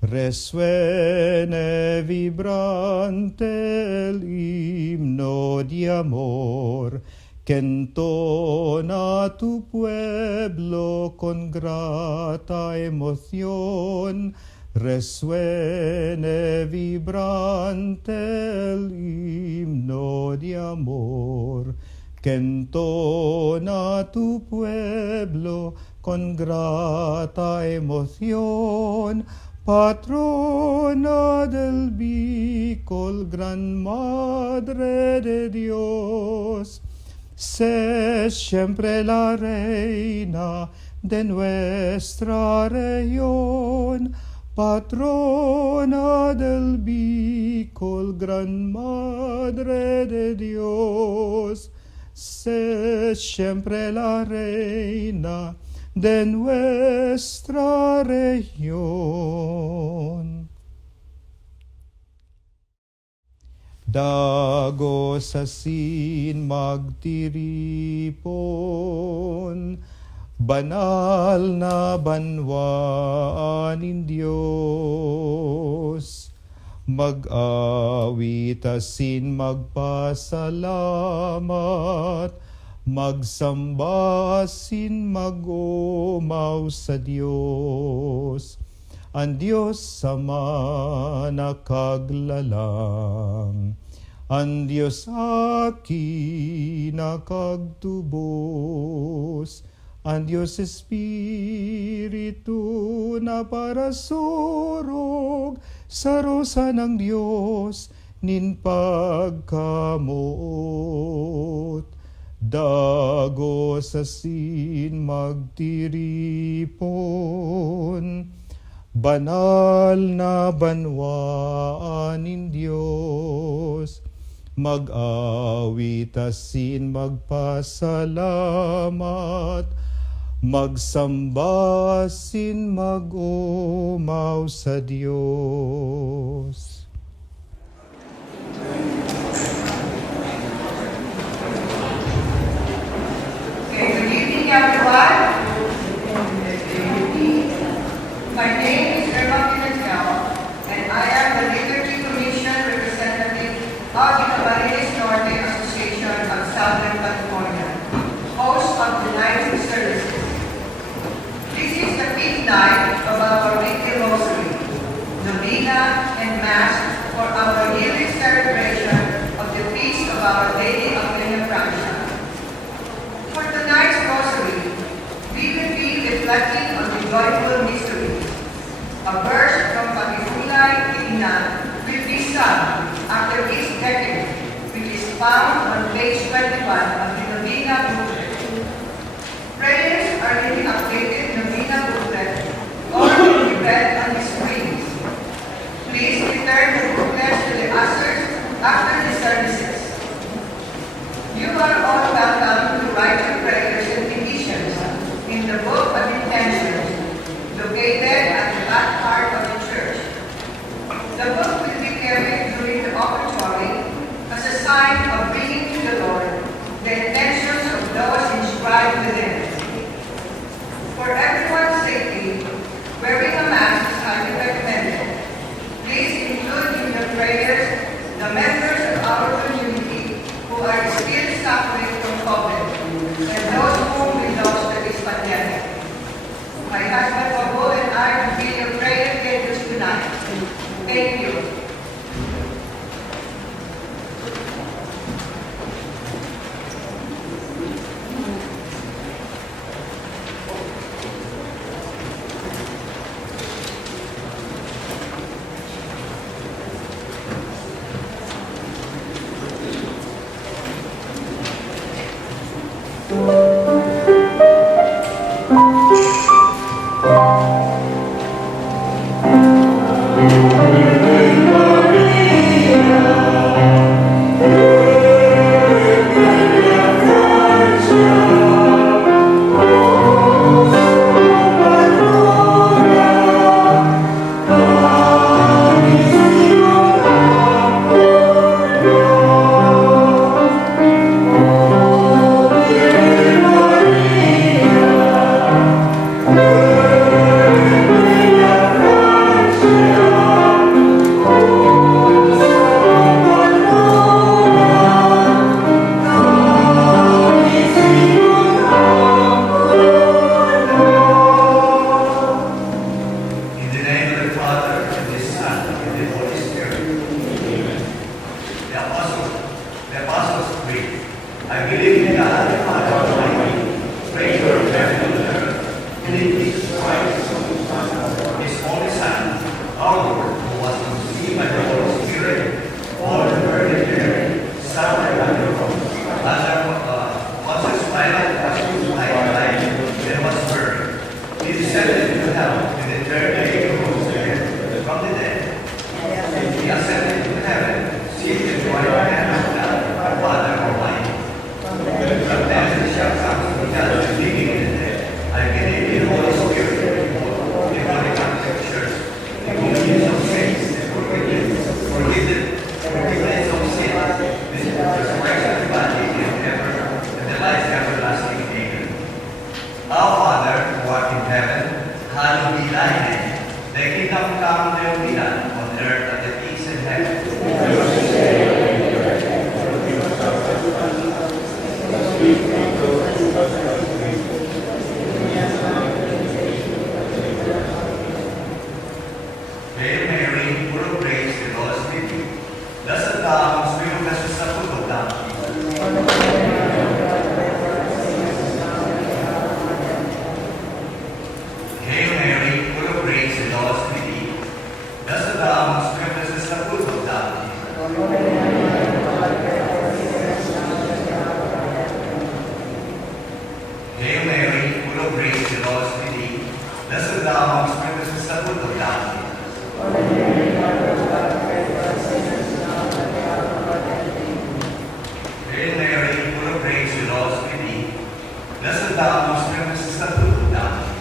Resuene vibrante el himno de amor que entona tu pueblo con grata emoción. Resuene vibrante el himno de amor que entona tu pueblo con grata emoción. Patrona del Bicol, Gran Madre de Dios, sé siempre la reina de nuestra región. Patrona del Bicol, Gran Madre de Dios, sé siempre la reina de nuestra región. Dagos asin magtiripon, banal na banwaan Diyos. Mag-awit asin magpasalamat, magsamba asin mag-umaw sa Diyos. Ang Diyos sama nakaglalang, ang Diyos akin nakagtubos, ang Diyos Espiritu na para surog sa rosa ng Diyos nin pagkamuot. Dagos asin magtiripon, banal na banwaan nin Diyos. Mag-awit asin magpasalamat, magsamba asin mag-umaw sa Diyos. Everyone, my name is and I am the Liturgy Commission representative of the Camarines Norte Association of Southern California, host of the night services. This is the 5th night of our weekly rosary, Novena, and Mass for our yearly celebration of the feast of Our Lady of Peñafrancia. For tonight's rosary, we will be reflecting on the joyful mystery. A verse from Pagifulay Tina will be sung after each decade, which is found on page 21 of the Novena booklet. Prayers are in the updated Novena booklet or will be read on the screens. Please return the booklets to the ushers after the services. You are all welcome to write your prayers and petitions in the Book of Intentions, located at the back part of the church. The book will be carried during the offertory as a sign of bringing to the Lord the intentions of those inscribed within. For everyone's safety, wearing a mask is highly recommended. Please include in your prayers the members of our community who are still suffering from COVID and those whom we lost to this pandemic. My husband Bobo and I will be your prayer leaders tonight. Thank you. Amen. to heaven, and the third day he rose again from the dead. He ascended into heaven, seated at the right hand of God, our Father Almighty. From thence he shall come to judge the living and the dead. I believe in the Holy Spirit, the Holy Catholic Church, the communion of saints, the forgiveness of sins, the resurrection of the body in heaven, and the life everlasting. Amen. Our Father, who art in heaven, hallowed be thy name. Thy kingdom come, thy will be done, on earth as it is in heaven. Hail Mary, full of grace, the Lord is with you. Blessed thou amongst women, blessed is the fruit of thy womb. Hail Mary, full of grace, the Lord is with thee. Blessed thou amongst women, blessed is the fruit of thy womb. Hail Mary, full of grace, the Lord is with thee. Blessed thou amongst women, blessed is the fruit of thy womb. Hail Mary, full of grace, the Lord is with thee. Blessed thou amongst women, blessed is the fruit of thy womb.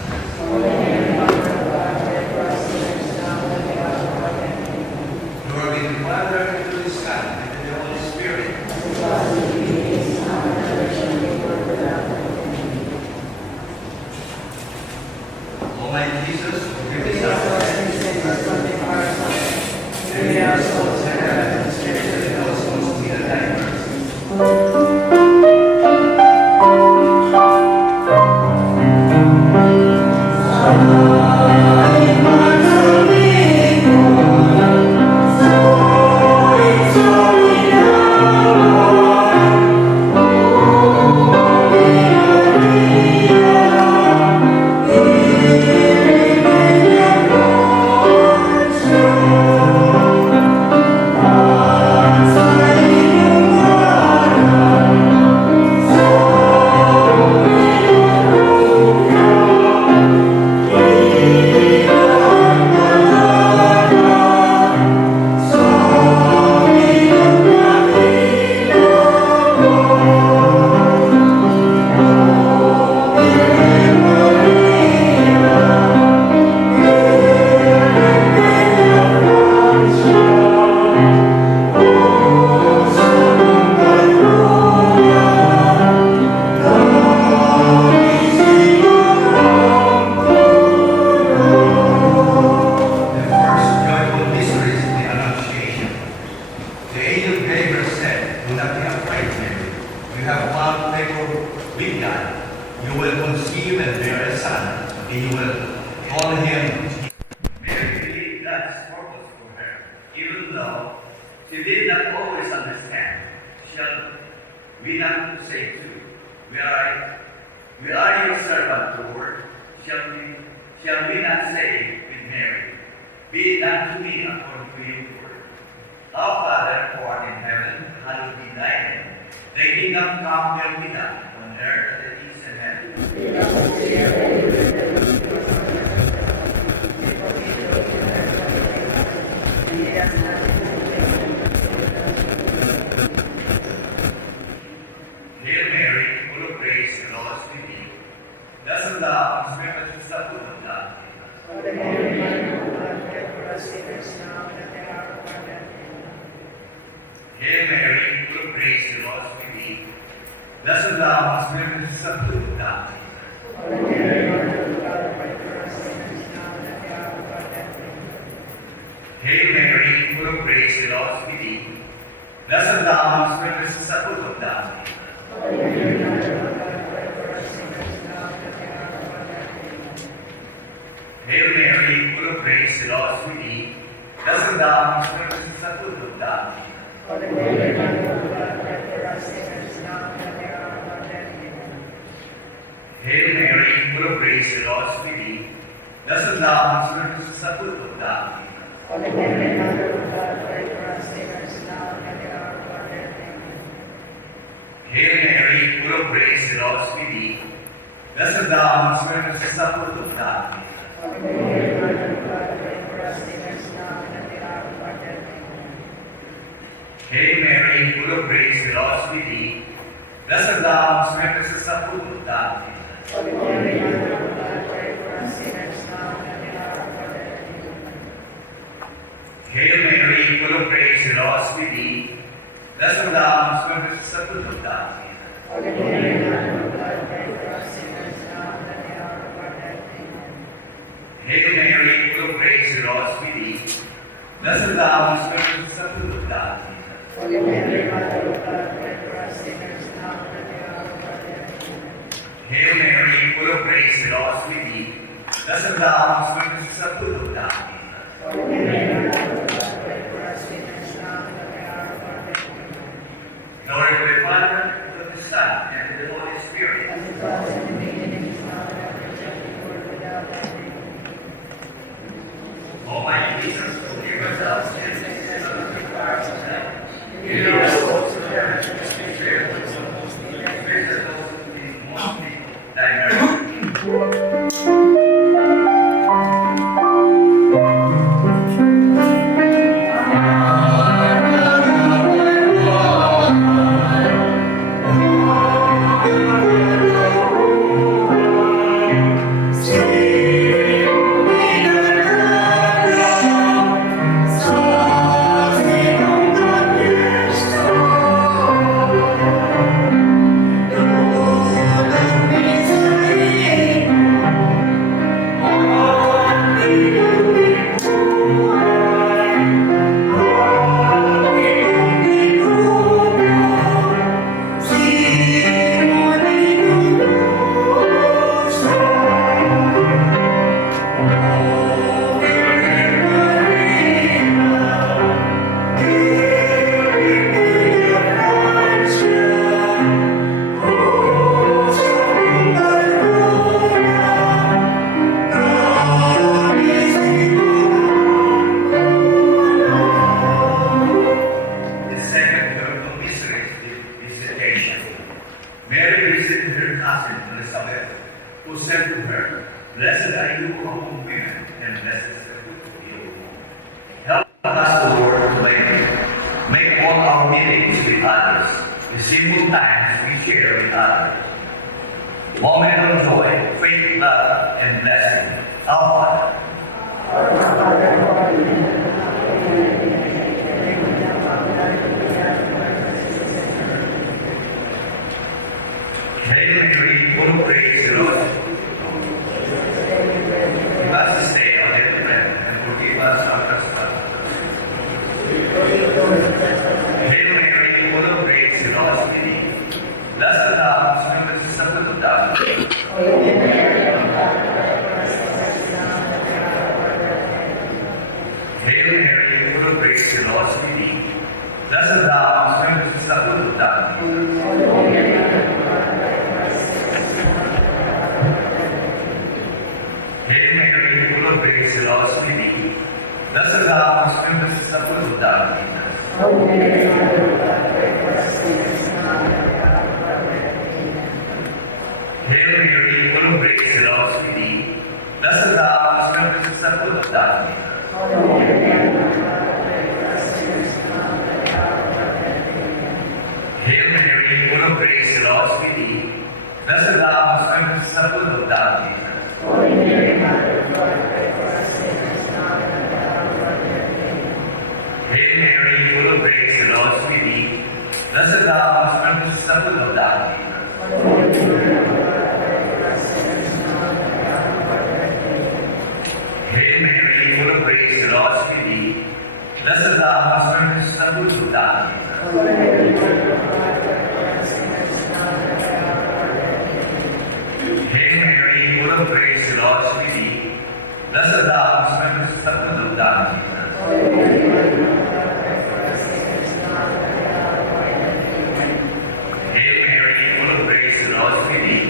Glory to the Father, and to the Son, and to the Holy Spirit. O my Jesus, forgive us our sins, and lead our souls to heaven, especially those most need thy mercy. Hail Mary, full of grace, the Lord is with thee. Blessed thou amongst women, blessed is the fruit of thy womb, Jesus. Holy Mary, Mother of God, pray for us sinners now and at the hour of our death. Amen. Hail Mary, full of grace, the Lord is with thee. Blessed thou amongst women, blessed is the fruit of thy womb, Jesus. Holy Mary, Mother of God, pray for us sinners now and at the hour of our death. Amen. Hail Mary, full of grace, the Lord is with thee. Blessed thou amongst women, blessed is the fruit of thy womb, Jesus. Holy Mary, Mother of God, pray for us sinners now and at the hour of our death. Amen. Hail Mary, full of grace, the Lord is with thee. Blessed thou amongst women, blessed is the fruit of thy womb, Jesus. Holy Mary, Mother of God, pray for us sinners now and at the hour of our death. Amen. Glory to the Father, to the Son, and to the Holy Spirit. As it was in the beginning, is now, and ever shall be, world without end. Almighty Jesus, forgive us our sins and sanctify us from hell. Lead our souls to heaven, Spare us from those who need most need thy mercy. The second miracle mystery is visitation. Mary visited her cousin Elizabeth, who said to her, Blessed are you among women, and blessed is the fruit of your womb. Help us, Lord, to make all our meetings with others, the simple times we share with others. Moment of joy, faith, love, and blessing. Our Father, Hail Mary, full of grace, the Lord is with thee. Give us this day our daily bread, and forgive us our trespasses. Hail Mary, full of grace, the Lord is with thee. Blessed thou amongst women, blessed is the fruit of thy womb. Hail Mary, full of grace, the Lord is with thee. Blessed thou amongst women, blessed is the fruit of thy womb. Hail Mary, full of grace, the Lord is with thee. Blessed thou amongst women, blessed is the fruit of thy womb, Jesus. Hail Mary, full of grace, the Lord is with thee. Blessed thou amongst women, blessed is the fruit of thy womb, Jesus. Hail Mary, full of grace, the Lord is with thee. Blessed thou amongst women, blessed is the fruit of thy womb, Jesus. Hail Mary, full of grace, the Lord is with thee. Blessed thou amongst women, blessed is the fruit of thy womb, Jesus. Hail Mary, full of grace, the Lord is with thee. Blessed thou amongst women, blessed is the fruit of thy womb, Jesus. Hail Mary, full of grace, the Lord is with thee. Blessed thou amongst women, blessed is the fruit of thy womb, Jesus. Hail Mary, full of grace, the Lord is with thee.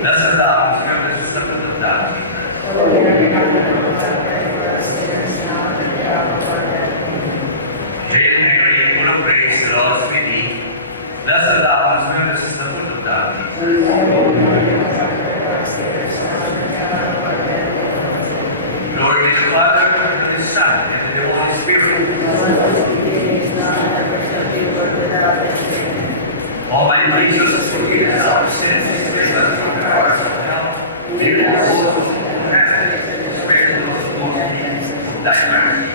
Blessed thou amongst women, blessed is the fruit of thy womb, Jesus. Hail Mary, full of grace, the Lord is with thee. Blessed thou amongst women, blessed is the fruit of thy womb, Jesus. thy mercy.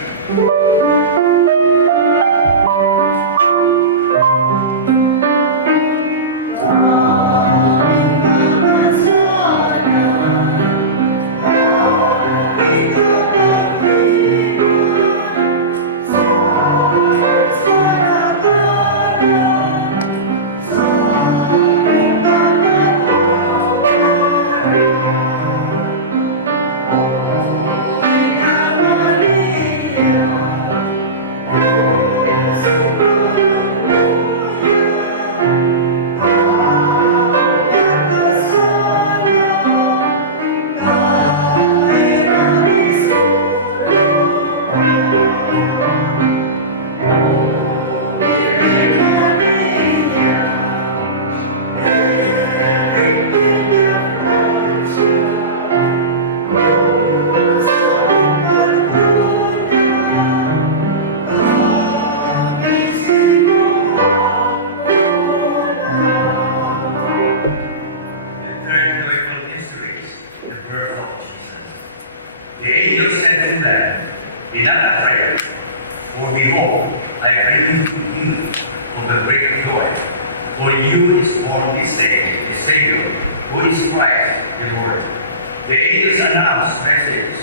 Be not afraid, for behold, I bring to you for the great joy. For you is born this day the Savior, who is Christ the Lord. The angels announce messages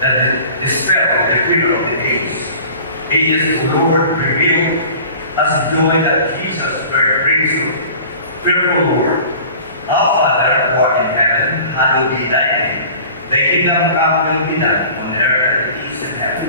that dispel the fear of the age. Angels the Lord revealed us the joy that Jesus brings you. Fearful Lord, our Father who art in heaven, hallowed be thy name. Thy kingdom come will be done on earth as it is in heaven.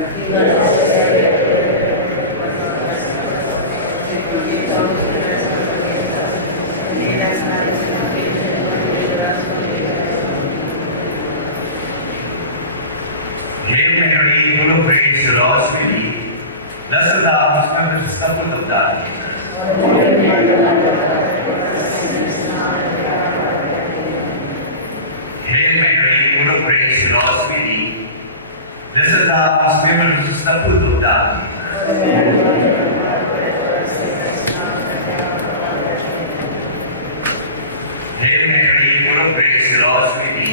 Hail Mary, full of grace, the Lord is with thee. Blessed thou amongst women, the fruit of thy Hail Mary, full of grace, the Lord is with thee. Blessed thou amongst women, the fruit of thy Hail Mary, full of grace, the Lord is with thee.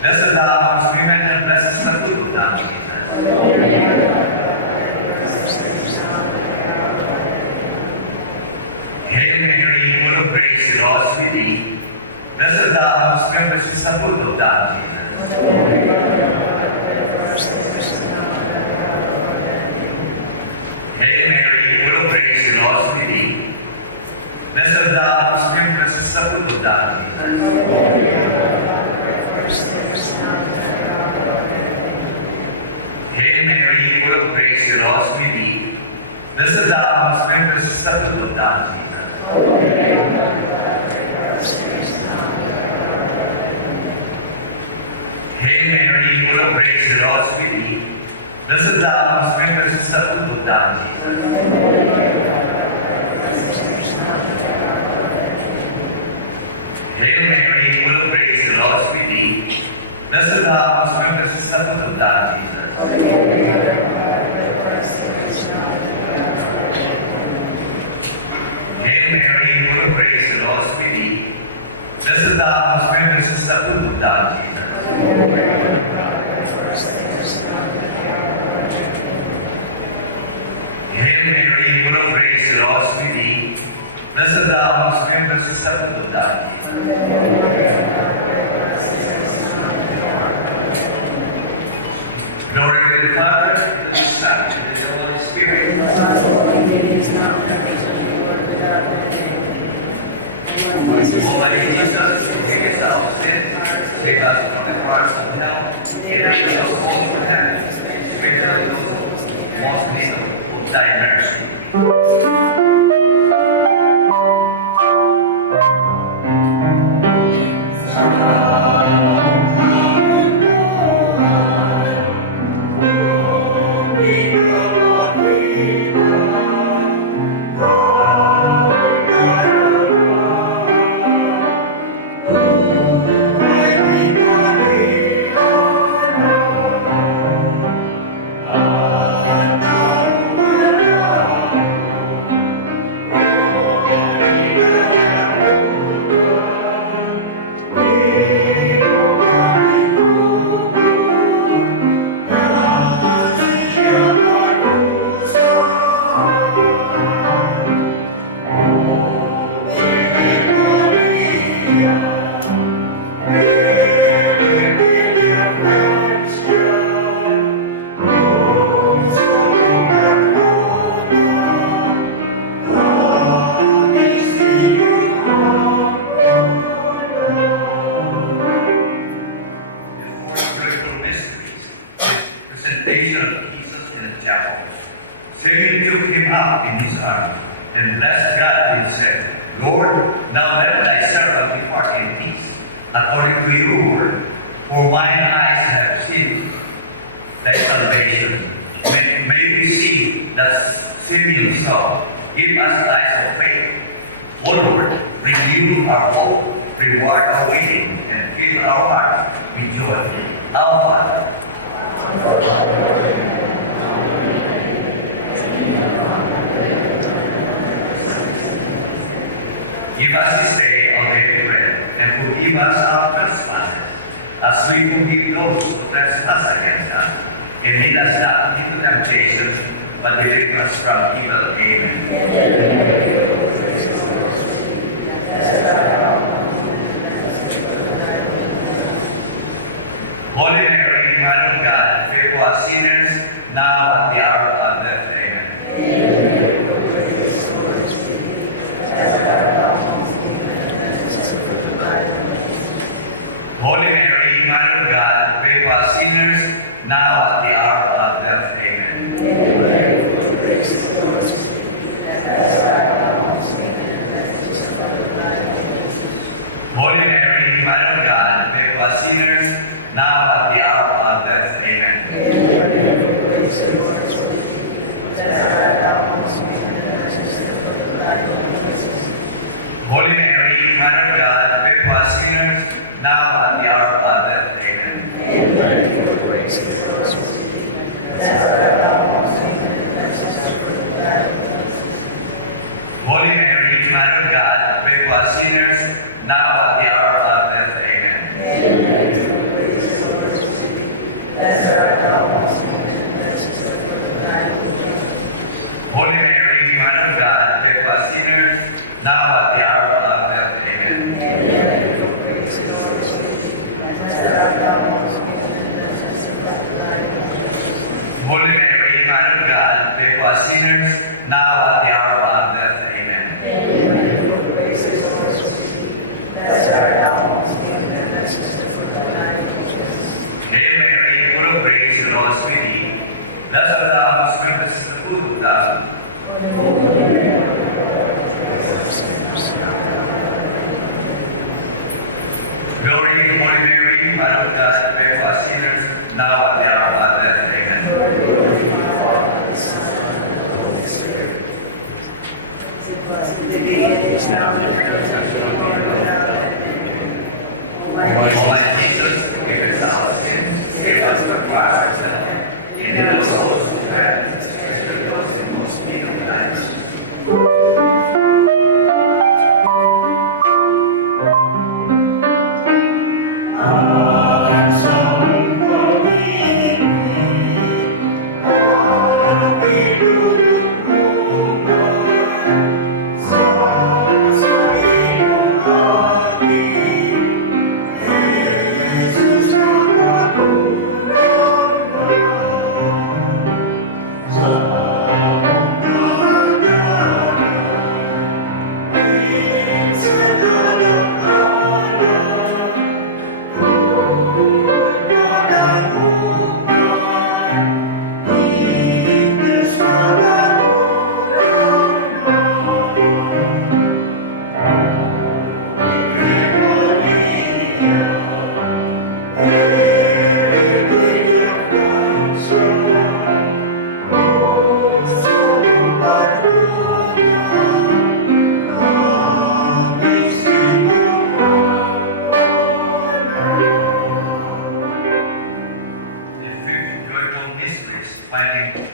Blessed thou amongst women, and blessed is the fruit of thy Hail Mary, full of grace, the Lord is with thee. Blessed thou amongst women, blessed is the fruit of thy Hail Mary, full of grace, the Lord is with thee. Blessed thou amongst women, blessed is the fruit of thy Hail Mary, full of grace, the Lord is with thee. Blessed thou amongst women, blessed is the fruit of thy Hail Mary, full of grace, the Lord is with thee. Blessed thou amongst women, blessed is the fruit of thy Hail Mary, full of grace, the Lord is with thee. Blessed thou amongst women, blessed is the fruit of thy Hail Mary, full of grace, the Lord is with thee. Blessed thou amongst women, blessed is the fruit of thy Hail Mary, full of grace, the Lord is with thee. Blessed thou amongst women, blessed is the fruit of thy Glory to the Father, to the Son, and to the Holy Spirit. Almighty Jesus, forgive us our sins, save us from the fires of hell, and bring us all to heaven, especially those who most need of thy mercy. presentation of Jesus in the chapel. Satan took him up in his arms and blessed God and said, Lord, now let thy servant depart in peace, according to your word. For mine eyes have seen thy salvation. May we see that sin you saw. Give us eyes of faith. O Lord, renew our hope, reward our waiting, and fill our heart with joy. Our Father. Give us this day our daily bread, and forgive us our trespasses, as we forgive those who trespass against us. And lead us not into temptation, but deliver us from evil. Amen. Holy Mary, Mother of God, pray for us sinners, now at the hour of our death. Amen. Holy Mary, Mother of God, pray for us sinners, now at the hour of our death. Amen. Holy Mary, Mother of God, pray for us sinners, now at the hour of our death. Amen. Holy Mary, Mother of God, pray for us sinners, now at the hour of our death. Amen. Holy Mary, Mother of God, pray for us sinners, now at the hour of our death. Amen. Holy Mary, Mother of God, pray for us sinners, now at the hour of our death. Amen. Holy Mary, Mother of God, pray for us sinners, now at the hour of our death. Amen. Hail Mary, full of grace, the Lord is with thee. Blessed art thou amongst women, and the fruit of thy womb. Glory to Holy Mary, Mother of God, pray for us sinners, now at the hour of our death. Amen. Almighty Jesus, forgive us our sins, save us from fire and hell, and lead us souls to heaven, especially those in most need of thy mercy. Finding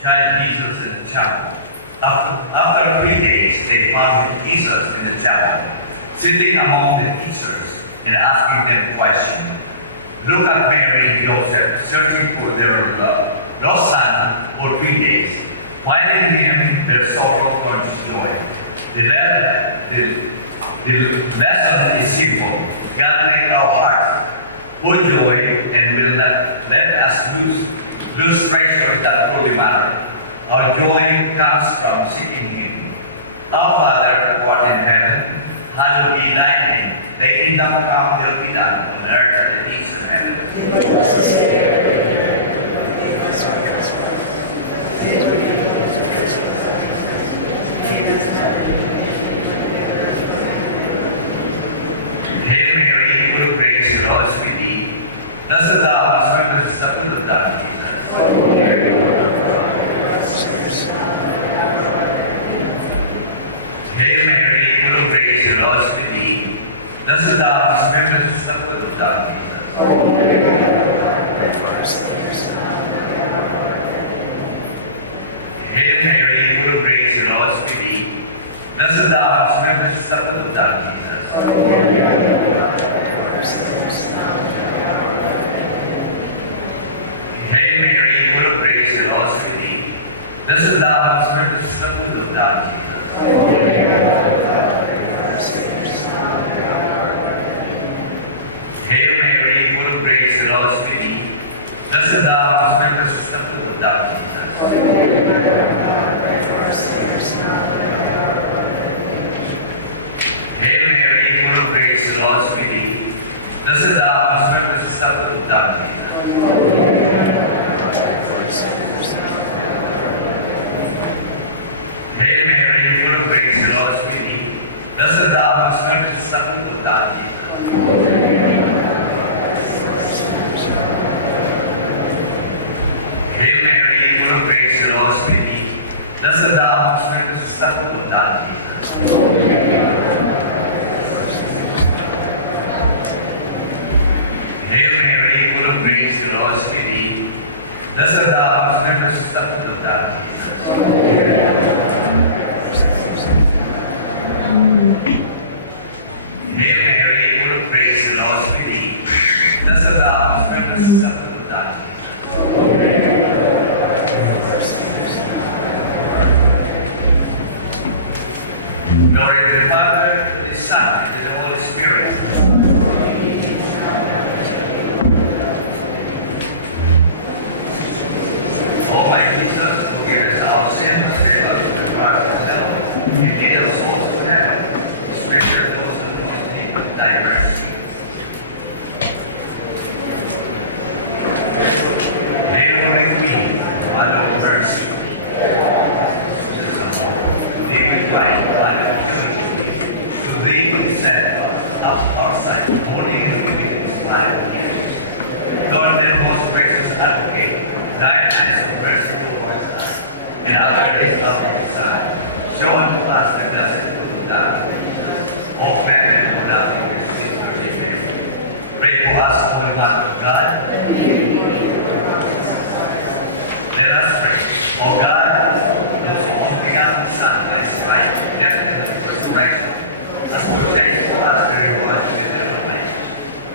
child Jesus in the chapel. After 3 days, they found Jesus in the chapel, sitting among the teachers and asking them questions. Look at Mary and Joseph, searching for their lost son for 3 days. Finding him, their sorrow turned to joy. The lesson is simple. God made our hearts full joy and will not let us lose treasure that truly matter. Our joy comes from seeking Him. Our Father, who art in heaven, hallowed be thy name. Thy kingdom come, will be done on earth as it is in heaven. Blessed thou hast heard the supper of thy Jesus. Hail Mary, full of grace, the Lord is with thee. Blessed thou hast heard the supper of thy Jesus. Hail Mary, full of grace, the Lord is with thee. Blessed thou hast heard the supper of thy Jesus. Hail Mary, full of grace, the Lord is with thee. Blessed thou hast heard the supper of thy Jesus. Hail Mary, full of grace, the Lord is with thee. Blessed thou hast heard the supper of thy Jesus. Hail Mary, full of grace, the Lord is with thee. Blessed thou hast heard the supper of thy Jesus. Hail Mary, full of grace, the Lord is with thee. Blessed thou hast heard the supper of thy Jesus. Hail Mary, full of grace, the Lord is with thee. Blessed thou hast heard the supper of thy Jesus. Hail Mary, full of grace, the Lord is with thee. Blessed thou hast heard the supper of thy Jesus. Hail Mary, full of grace, the Lord is with thee. Blessed thou hast heard the supper of thy Jesus. Glory to the Father, to the Son, and to the Holy Spirit. O my Jesus, forgive us our sins, save us from the fire of hell, and lead us souls to heaven, especially those who most need of thy mercy. Hail, Holy Queen, Mother of mercy. Be with thy blood of church. To thee we send up outside, only in the witness life of Jesus. Lord, the most gracious advocate, thy eyes of mercy towards us, and our days of desire. Show unto us the blessed fruit of thy womb. O fair and loving, sweet Virgin Mary. Pray for us, Holy Mother of God. Let us pray. O God, those who only begotten Son, by his life, death, and resurrection, and protect us the reward of eternal life.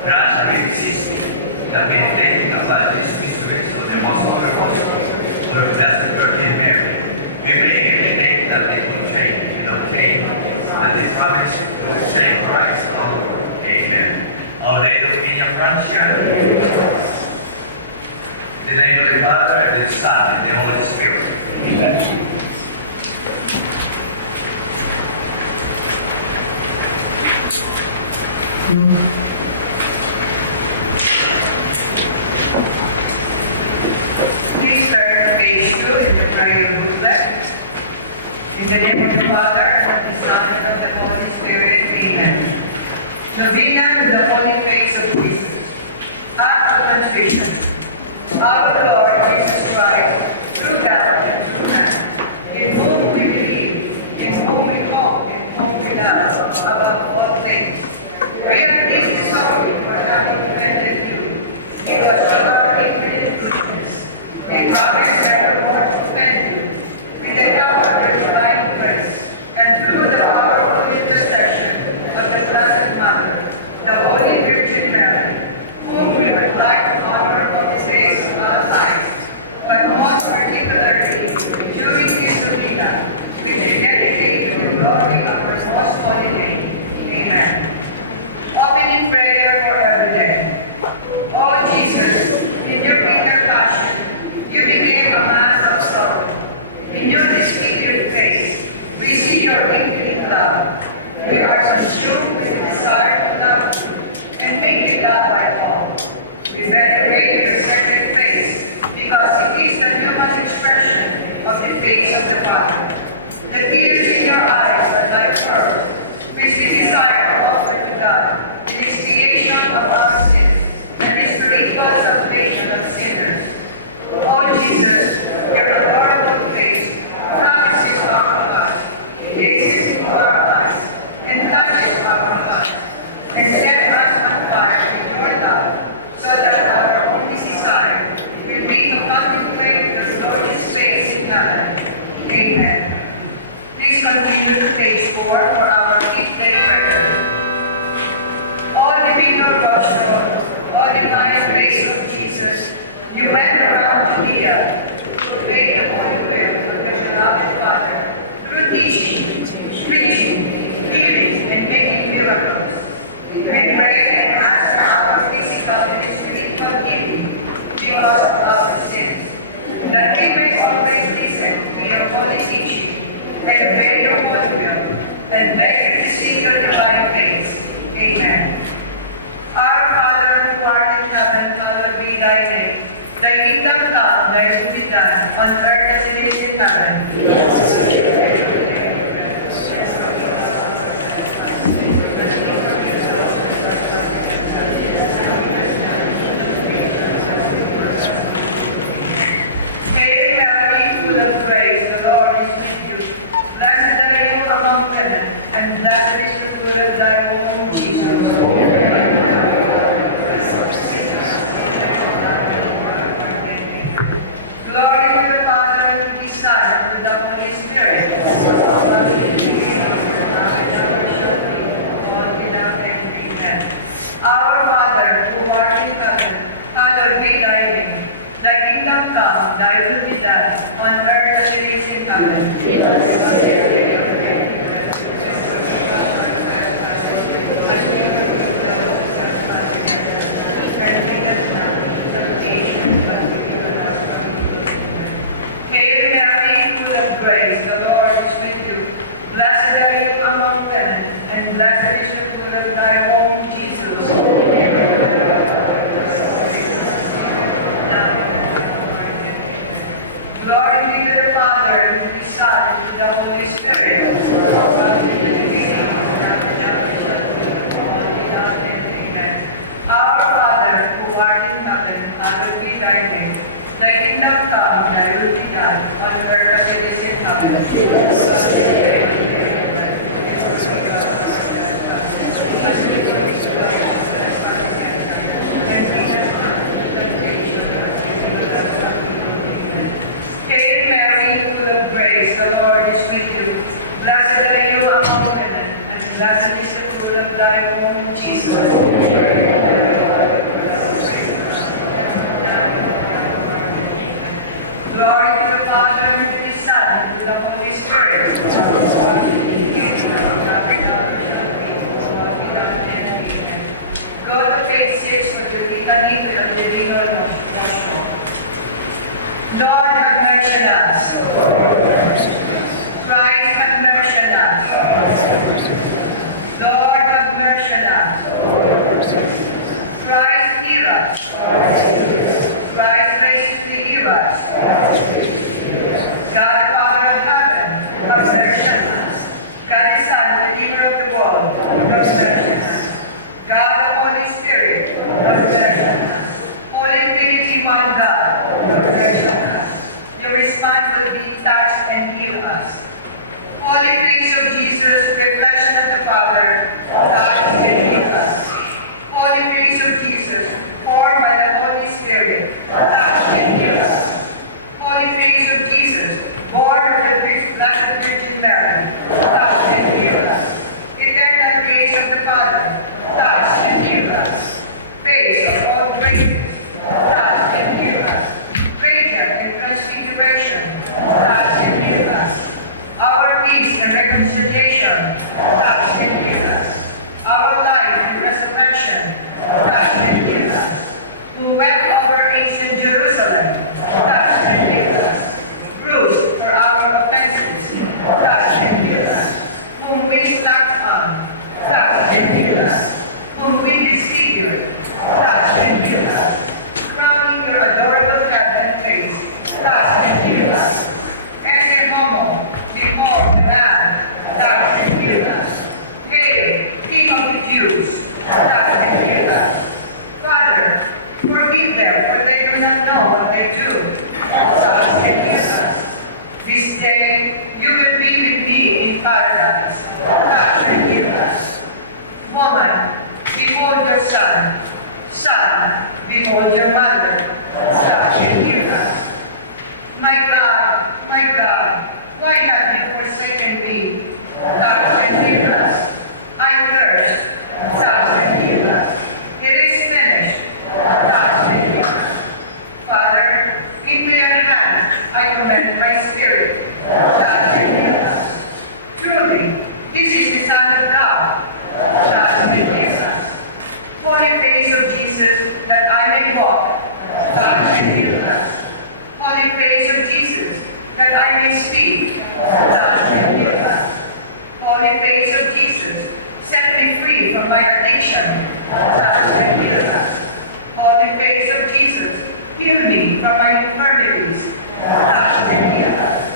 Grant that we receive that we take about these mysteries of the most holy Rosary, for the Blessed Virgin Mary, we may imitate that they portray and obtain, and they promise to save Christ our Lord. Amen. Our Lady of Peñafrancia, in the name of the Father, and the Son, and the Holy Spirit. Amen. Please turn to page 2 in the prayer booklet. In the name of the Father, and of the Son, and of the Holy Spirit. Amen. Novena to the Holy Face of Jesus. Act of Contrition. Our Lord Jesus Christ, through God and through man, in whom we believe, in whom we hope, in whom we love, above all things. Greater is His glory for having defended you. Give us your infinite goodness. May God evermore defend you with the power of the divine grace, and through the powerful intercession of the Blessed Mother, the Holy Virgin Mary, whom we would like to honor on this days of our lives. His spiritual healing because of our sins. That we may always listen to your holy teaching and obey your holy will, and beg to receive your divine grace. Amen. Our Father who art in heaven, hallowed be thy name. Thy kingdom come, thy will be done, on earth as it is in heaven. Hail Mary, full of grace, the Lord is with you. Blessed are you among women, and blessed is the fruit of thy womb, Jesus. Glory to the Father, and to the Son, and to the Holy Spirit. Amen. Our Father, who art in heaven, hallowed be thy name. Thy kingdom come, thy will be done, on earth as it is in heaven. Hail Mary, full of grace, the Lord is with you. Blessed are you among women, and blessed is the fruit of thy womb, Jesus. Glory be to the Father, and to the Son, and to the Holy Spirit. Amen. Our Father, who art in heaven, hallowed be thy name. Thy kingdom come, thy will be done, on earth as it is in heaven. Hail Mary, full of grace, the Lord is with you. Blessed are you among women, and blessed is the fruit of thy womb, Jesus. Glory to the Father, and to the Son, and to the Holy Spirit. Go to page 6 for the litany of the Divino Lascio. Lord, have mercy on us. Christ, have mercy on us. Lord, have mercy on us. Christ, hear us. Christ, graciously hear us. God, Father of heaven, have mercy on us. God, the Son, Redeemer of the world, have mercy on us. God, the Holy Spirit, have mercy on us. Holy Trinity, one God, have mercy on us. Your response will be touched and heal us. Holy grace of Jesus, reflection of the Father, touch and heal us. Holy grace of Jesus, formed by the Holy Spirit, touch and heal us. Holy face of Jesus, born of the Blessed Virgin Mary, touch and heal us. Eternal grace of the Father, touch and heal us. Face of all graces, touch and heal us. Radiant and transfiguration, touch and heal us. Our peace and reconciliation, touch and heal us. Our life and resurrection, touch and heal us. Who wept over ancient Jerusalem, touch and heal us. Bruised for our offenses, touch and heal us. Whom we slapped on, touch and heal us. Whom we disfigured, touch and heal us. Crowning your adorable head and face, touch and heal us. Ese homo, behold the man, touch and heal us. Hail, King of the Jews, touch and heal us. Father, forgive them, for they do not know what they do. Touch and heal us. This day you will be with me in paradise. Touch and heal us. Woman, behold your son. Son, behold your mother. Touch and heal us. My God, why have you forsaken me? Touch and heal us. I thirst. Touch and heal us. It is finished. Touch and heal us. Father, into your hands I commend my spirit. Touch and heal us. Truly, this is the Son of God. Touch and heal us. Holy face of Jesus, that I I may walk, touch, and be blessed. Holy face of Jesus, that I may speak, touch, and be blessed. Holy face of Jesus, set me free from my addiction, touch, and be blessed. Holy face of Jesus, heal me from my infirmities, touch, and be blessed.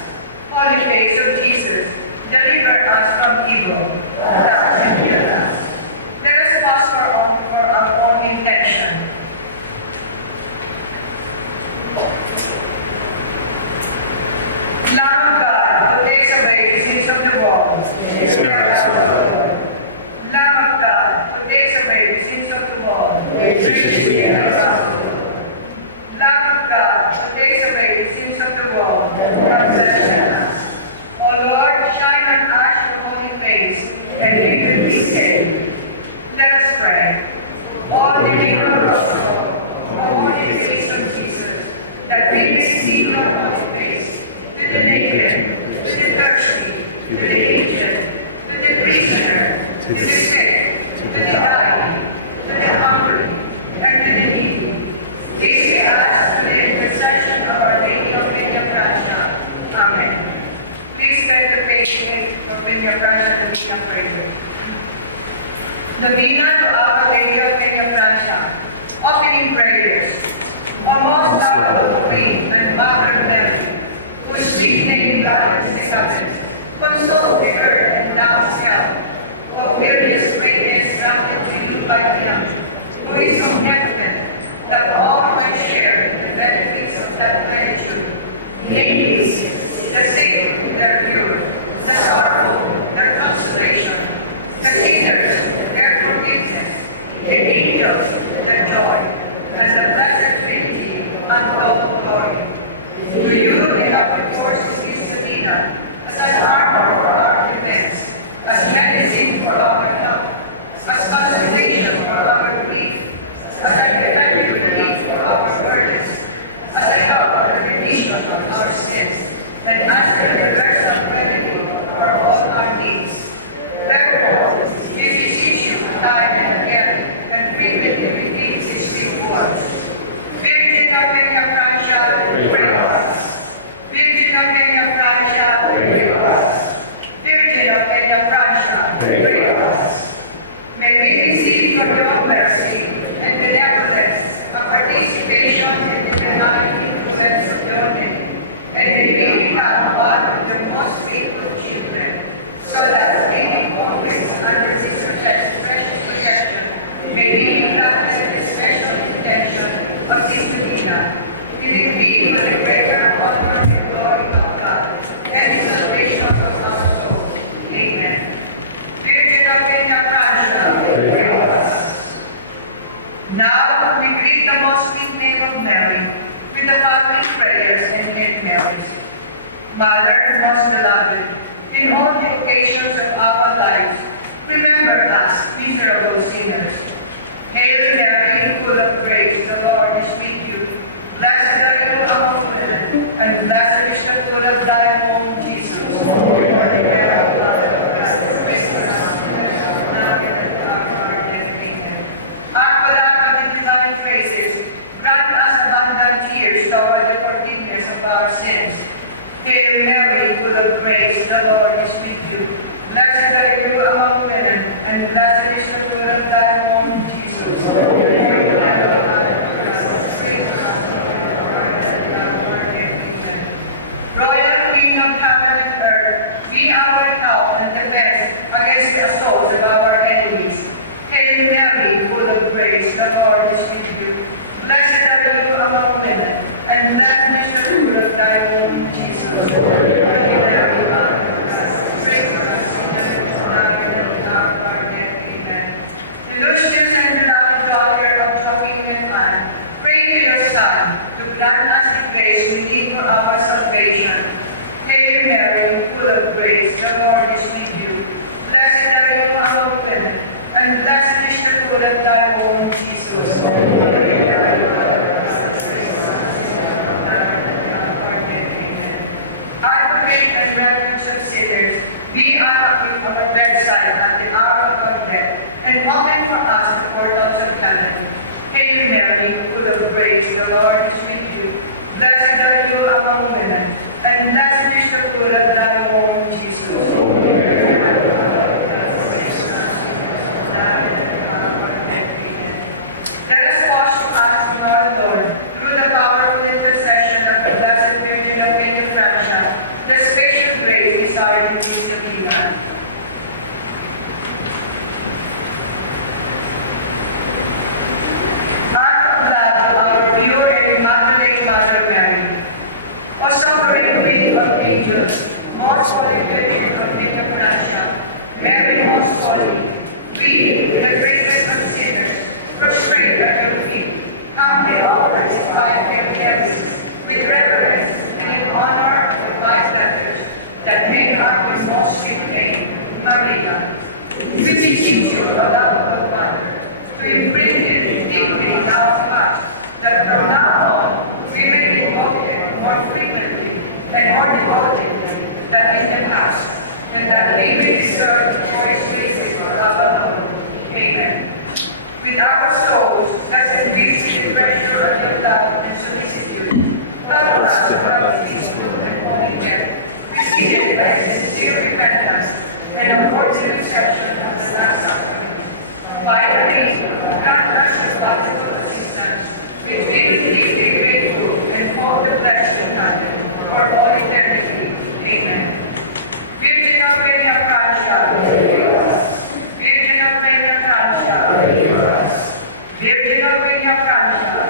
Holy face of Jesus, deliver us from evil, touch, and be blessed. Let us pause for our own intention. Lamb of God, who takes away the sins of the world, spare us, Lord. Lamb of God, who takes away the sins of the world, spare us, Lord. Lamb of God, who takes away the sins of the world, compassion us. O Lord, shine on us your holy face, and we will be saved. Let us pray. All the name of our soul, the holy face of Jesus, that we may see your holy face, to the naked, to the thirsty, to the aged, to the prisoner, to the sick, to the dying, to the hungry, and to the needy. This we ask through the intercession of Our Lady of Peñafrancia. Amen. Please stand the patient of Peñafrancia to be prayed. Novena to Our Lady of Peñafrancia. Opening prayers. O most lovable Queen and Mother Mary, whose sweet name God is heaven, console the earth and thou hell. O glorious greatness granted to you by Him, who is omnipotent, that all might share the benefits of that gratitude, namely, the sick, their cure, the sorrowful, their consolation, the sinners, their forgiveness, the angels, their joy, and the blessed Trinity, untold glory. To you we have recourse in Novena, as an armor for our defense, as medicine for our health, as consolation for our grief, as a defending relief for our burdens, as a help for the remission of our sins, and as the universal remedy for all our needs. Therefore, we beseech you time and again, and frequently repeat these few words. Virgin of Peñafrancia, pray for us. Virgin of Peñafrancia, pray for us. Virgin of Peñafrancia, pray for us. May we receive from your mercy and benevolence a participation in the benign influence of your name, and may we become one of your most faithful children, so that being always under this precious suggestion, may we become the special intention of this Novena. We decree for the greater honor and glory of God, and the salvation of our souls. Amen. Virgin of Peñafrancia, pray for us. Now we greet the most sweet name of Mary with the following prayers and Hail Marys. Mother, most beloved, in all the occasions of our lives, remember us, miserable sinners. Hail Mary, full of grace, the Lord is with you. Blessed are you among women, and blessed is the fruit of thy womb, Jesus. Holy Mary, our Mother, pray for us sinners, now and at the hour of our death. Amen. Aqueduct of the divine graces, grant us abundant tears toward the forgiveness of our sins. Hail Mary, full of grace, the Lord is with you. Blessed are you among women, and blessed is the fruit of thy womb, Jesus. Holy Mary, our Mother, pray for us sinners, now and at the hour of our death. Amen. Royal Queen of heaven and earth, be our help and defense against the assaults of our enemies. Hail Mary, full of grace, the Lord is with you. Blessed are you among women, and blessed is the fruit of thy womb, Jesus. Holy Mary, Mother of God, pray for us sinners, now and at the hour of our death. Amen. Illustrious and beloved daughter of Joaquin and Anne, pray to your Son to grant us the grace we need for our salvation. Hail Mary, full of grace, the Lord is with you. Blessed are you among women, and blessed is the fruit of thy womb, Jesus. Holy Mary, Mother of God, pray for us sinners, now and at the hour of our death. Amen. Advocate and refuge of sinners, be our bedside at the hour of our death, and open for us the portals of heaven. Hail Mary, full full of grace, the Lord is with you. Blessed are you among women, and blessed is the fruit of thy womb, Jesus. Let us wash our hands to our Lord through the powerful intercession of the Blessed Virgin of Peñafrancia, the spacious grace desired in peace of Milan. Heart of love, our pure and immaculate Mother Mary, O sovereign Queen of angels, most holy Virgin of Peñafrancia, Mary most holy, we, the greatest of sinners, prostrate at your feet, humbly offer this five gifts with reverence and in honor of the five letters that make up the most sweet name, Maria. We beseech you, O love of the Father, to imprint it deeply in our hearts, that from now on we may invoke it more frequently and more devotedly than in the past, and that we may deserve for its graces of love alone. Amen. With our souls, as increase in the treasure of your love and solicitude, cover us with our peaceful and holy death, preceded by sincere repentance and a worthy reception of the last sacrament. Finally, grant us your bountiful assistance, which we will deeply grateful and hope the blessed in heaven for all eternity. Amen. Virgin of Peñafrancia, Virgin of Peñafrancia, Virgin of Peñafrancia,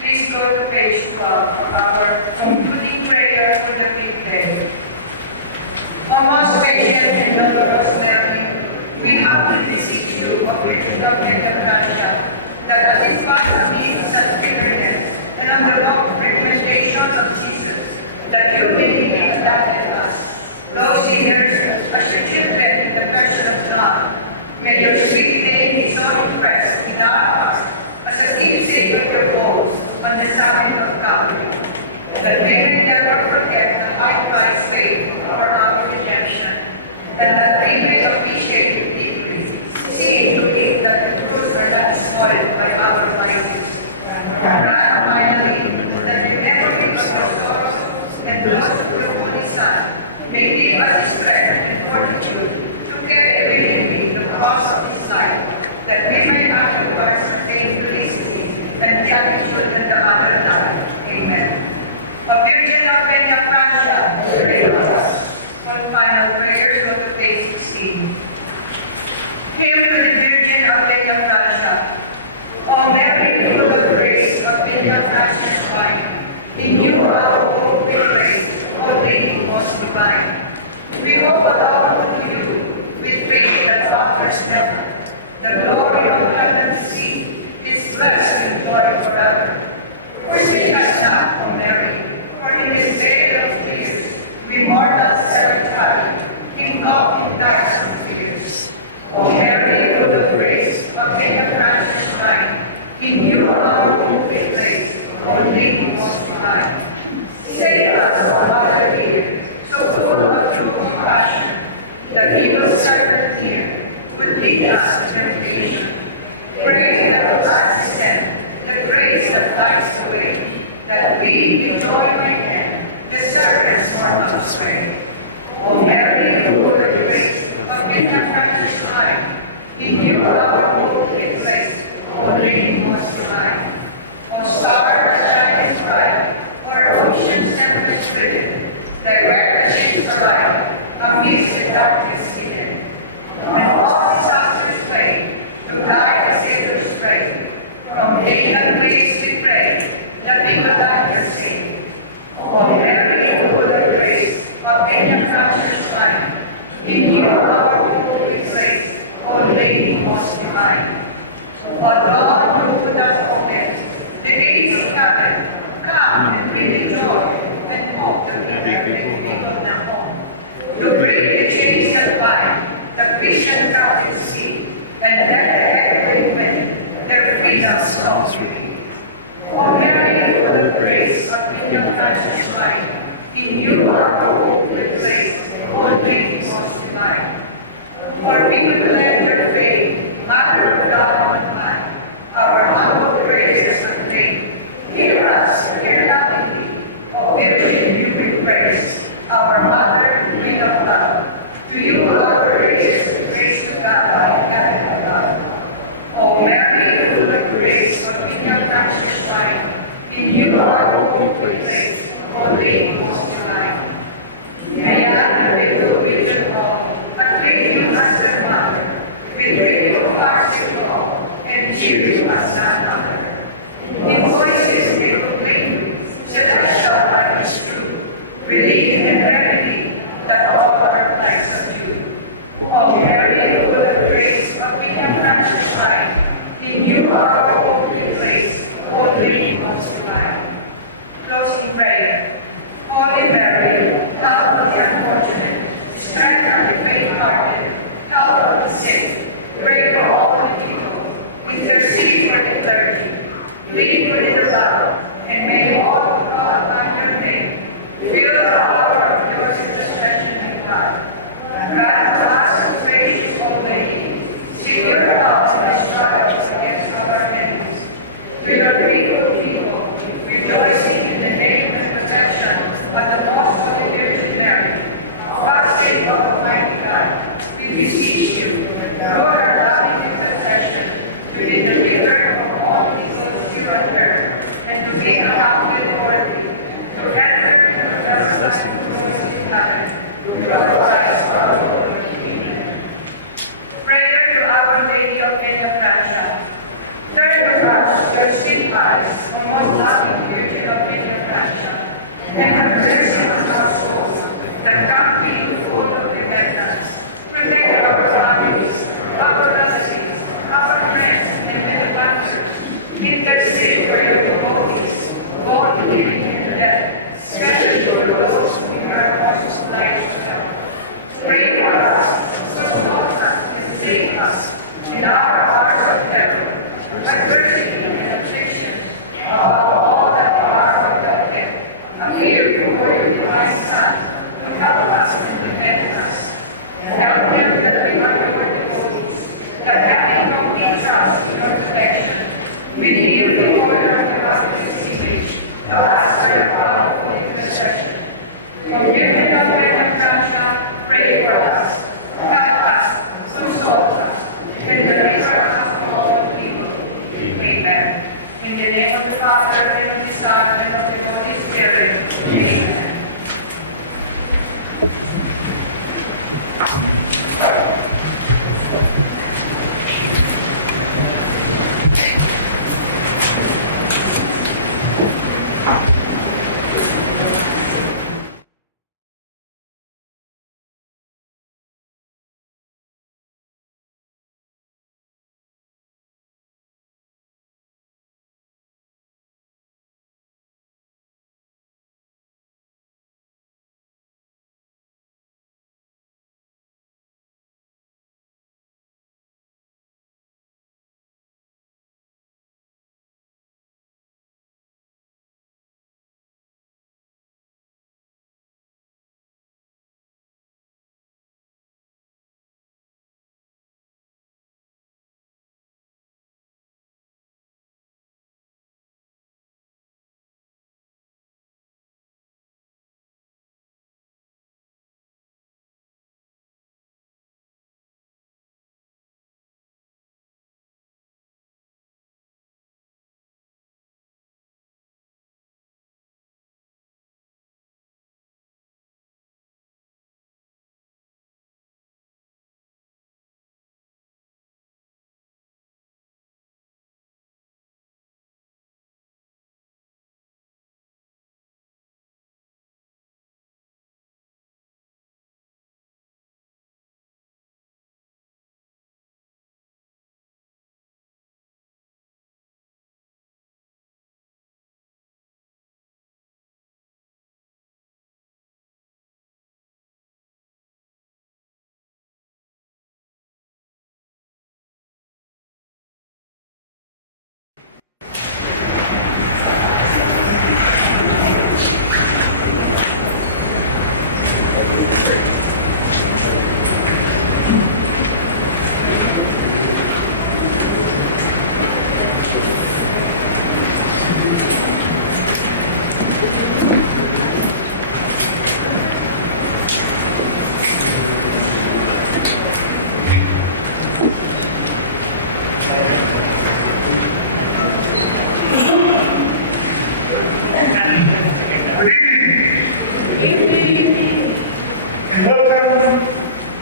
please go to page 12 for our concluding prayer for the fifth day. O most patient and dolorous Mary, we humbly beseech you, O Virgin of Peñafrancia, that as it was a means of such bitterness and on the long recommendations of Jesus, that you may be adopted us, those sinners, as your children in the person of God. May your sweet name be so impressed in our hearts as a keepsake of your goals on the summit of Calvary, that we may never forget the high price paid for our redemption, and that we may appreciate it deeply, seeing to it that the fruits are not spoiled by our vices. Grant finally that we never be sorrows and lost to your Holy Son, may give us his strength and fortitude to carry willingly the cross of his life, that we may afterwards attain felicity and gratitude in the other life. Amen. O Virgin of Peñafrancia, pray for us. One final prayer, go to page 16. Hail to the Virgin of Peñafrancia. O Mary, full of grace, of Peñafrancia's wine, in you our hope we praise, O Lady most divine. We hope along to you, with faith that offers never. The glory of heaven see, is blessed and glory forever. Forsake us not, O Mary, for in this day of tears, we mortals ever try, engulfed in darksome fears. O Mary, full of grace, of Peñafrancia's shrine, in you our hope we place, O Lady most divine. Save us, O Mother dear, so full of true compassion, that evil serpent here would lead us to temptation. Pray that the last descend, the grace that lights the way, that we with joy may end the serpent's mortal sway. O Mary, full of grace, of Peñafrancia's shrine, in you our hope we place, O Lady most divine. O star that shines bright, or ocean's tempest driven, direct the ships alive, amidst the darkness hidden. When all disasters plague, to guide the Savior's way, from pain and grace we pray, that we will die your sin. O Mary, full of grace, of Peñafrancia's shrine, in you our hope we place, O Lady most divine. O Lord, who would have opened the gates of heaven, come and bring joy and hope to the people now home. To break the chains that bind the Christian captives see, and let the heavenly women their freedom songs repeat. O Mary, full of grace, of Peñafrancia's shrine, in you our hope we place, O Lady most divine. For we will let your faith, Mother of God on high, our humble prayer lead with your love, and may all who call upon your name feel the power of your intercession and God. God, us who faith obey, see your help in our struggles against our enemies. We are people, rejoicing in the name and protection of the most holy Virgin Mary, our Savior, Almighty God. We beseech you, Lord, our loving intercession, to be delivered from all evil to your prayer, and to be accounted worthy, to enter into the rest of the in heaven, through Christ our Lord. Amen. Prayer to Our Lady of Peñafrancia. Turn to us your sweet eyes, O most loving Virgin of Peñafrancia, and have mercy on our souls, that come to you full of repentance. Protect our families, our relatives, our friends, and benefactors. Intercede for your devotees, both living and dead, especially for those who are most like yourself. Pray for us, support us, and save us in our hours of peril, adversity and affliction, above all that are without death. Appear before your divine Son, to help us and defend us. Help them that we are your devotees, that having complete trust in your protection, we kneel before your miraculous image, to ask for your powerful intercession. Forgiveness of Peñafrancia, pray for us, help us, console us, and deliver us from all evil. Amen. In the name of the Father, and of the Son, and of the Holy Spirit. Amen.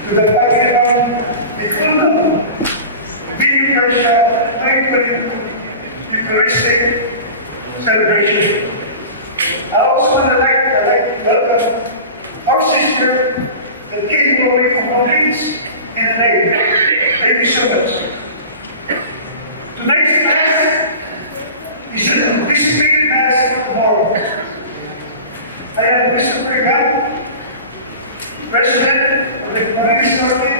to the Pakistan Economy, Peñafrancia 922 Eucharistic celebration. I also would like to welcome our sister that came away from Camarines in May. Thank you so much. Tonight's Mass is an anticipated Mass for tomorrow. I am Bishop Regan, President of the Camarines Norte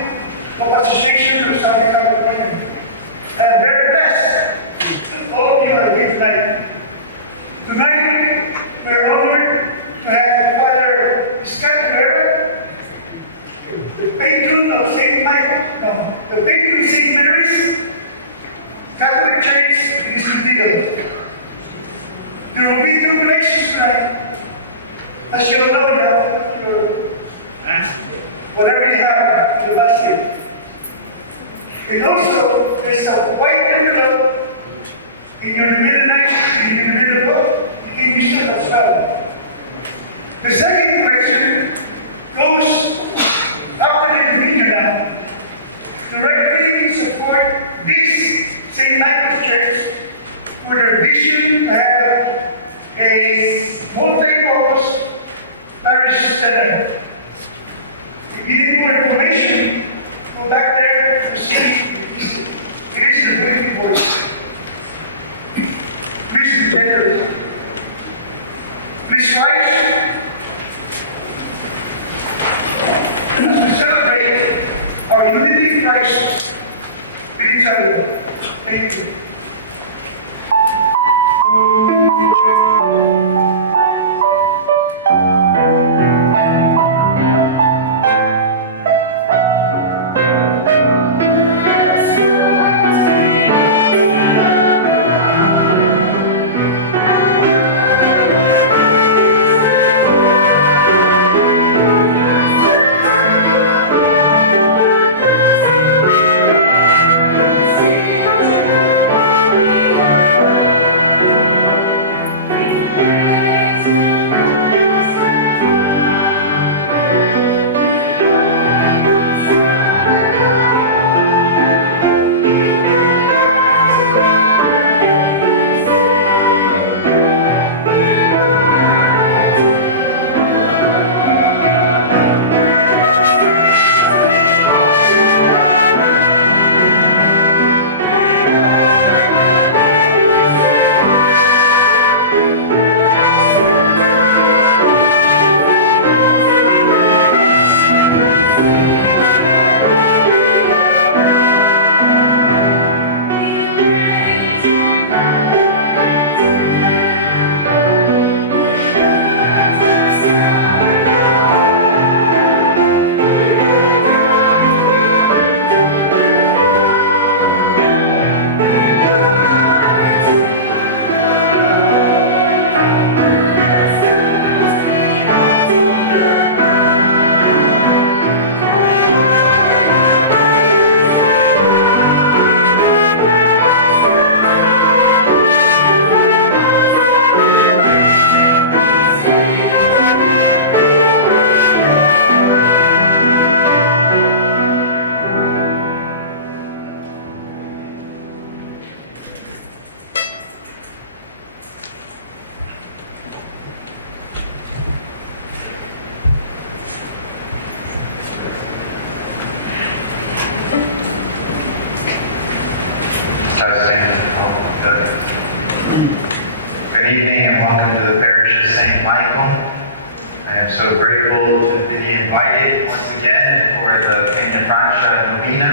of Association of Southern California. And very best, all of you are here tonight. There will be tribulations tonight. As you know now, whatever you have in the last year. And also, there's a white envelope in your midnight, in your middle book, you can use it as well. The second question goes after the meeting now. Directly support this St. Michael's Church for their vision to have a multi-purpose parish center. If you need more information, go back there to see. It is a very voice. Please be better. Please rise. As we celebrate our unity in Christ with each other. Thank you. Good evening and welcome to the parish of St. Michael. I am so grateful to be invited once again for the Peñafrancia Novena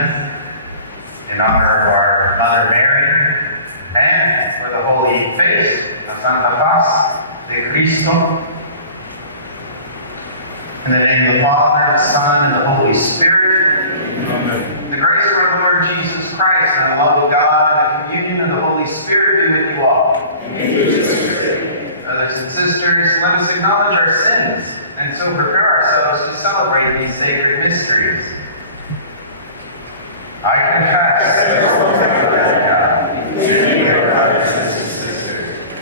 in honor of our Mother Mary and for the Holy Feast of Santa Paz de Cristo. In the name of the Father, the Son, and the Holy Spirit. Amen. The grace of our Lord Jesus Christ and the love of God and the communion of the Holy Spirit be with you all. Brothers and sisters, let us acknowledge our sins and so prepare ourselves to celebrate these sacred mysteries. I confess,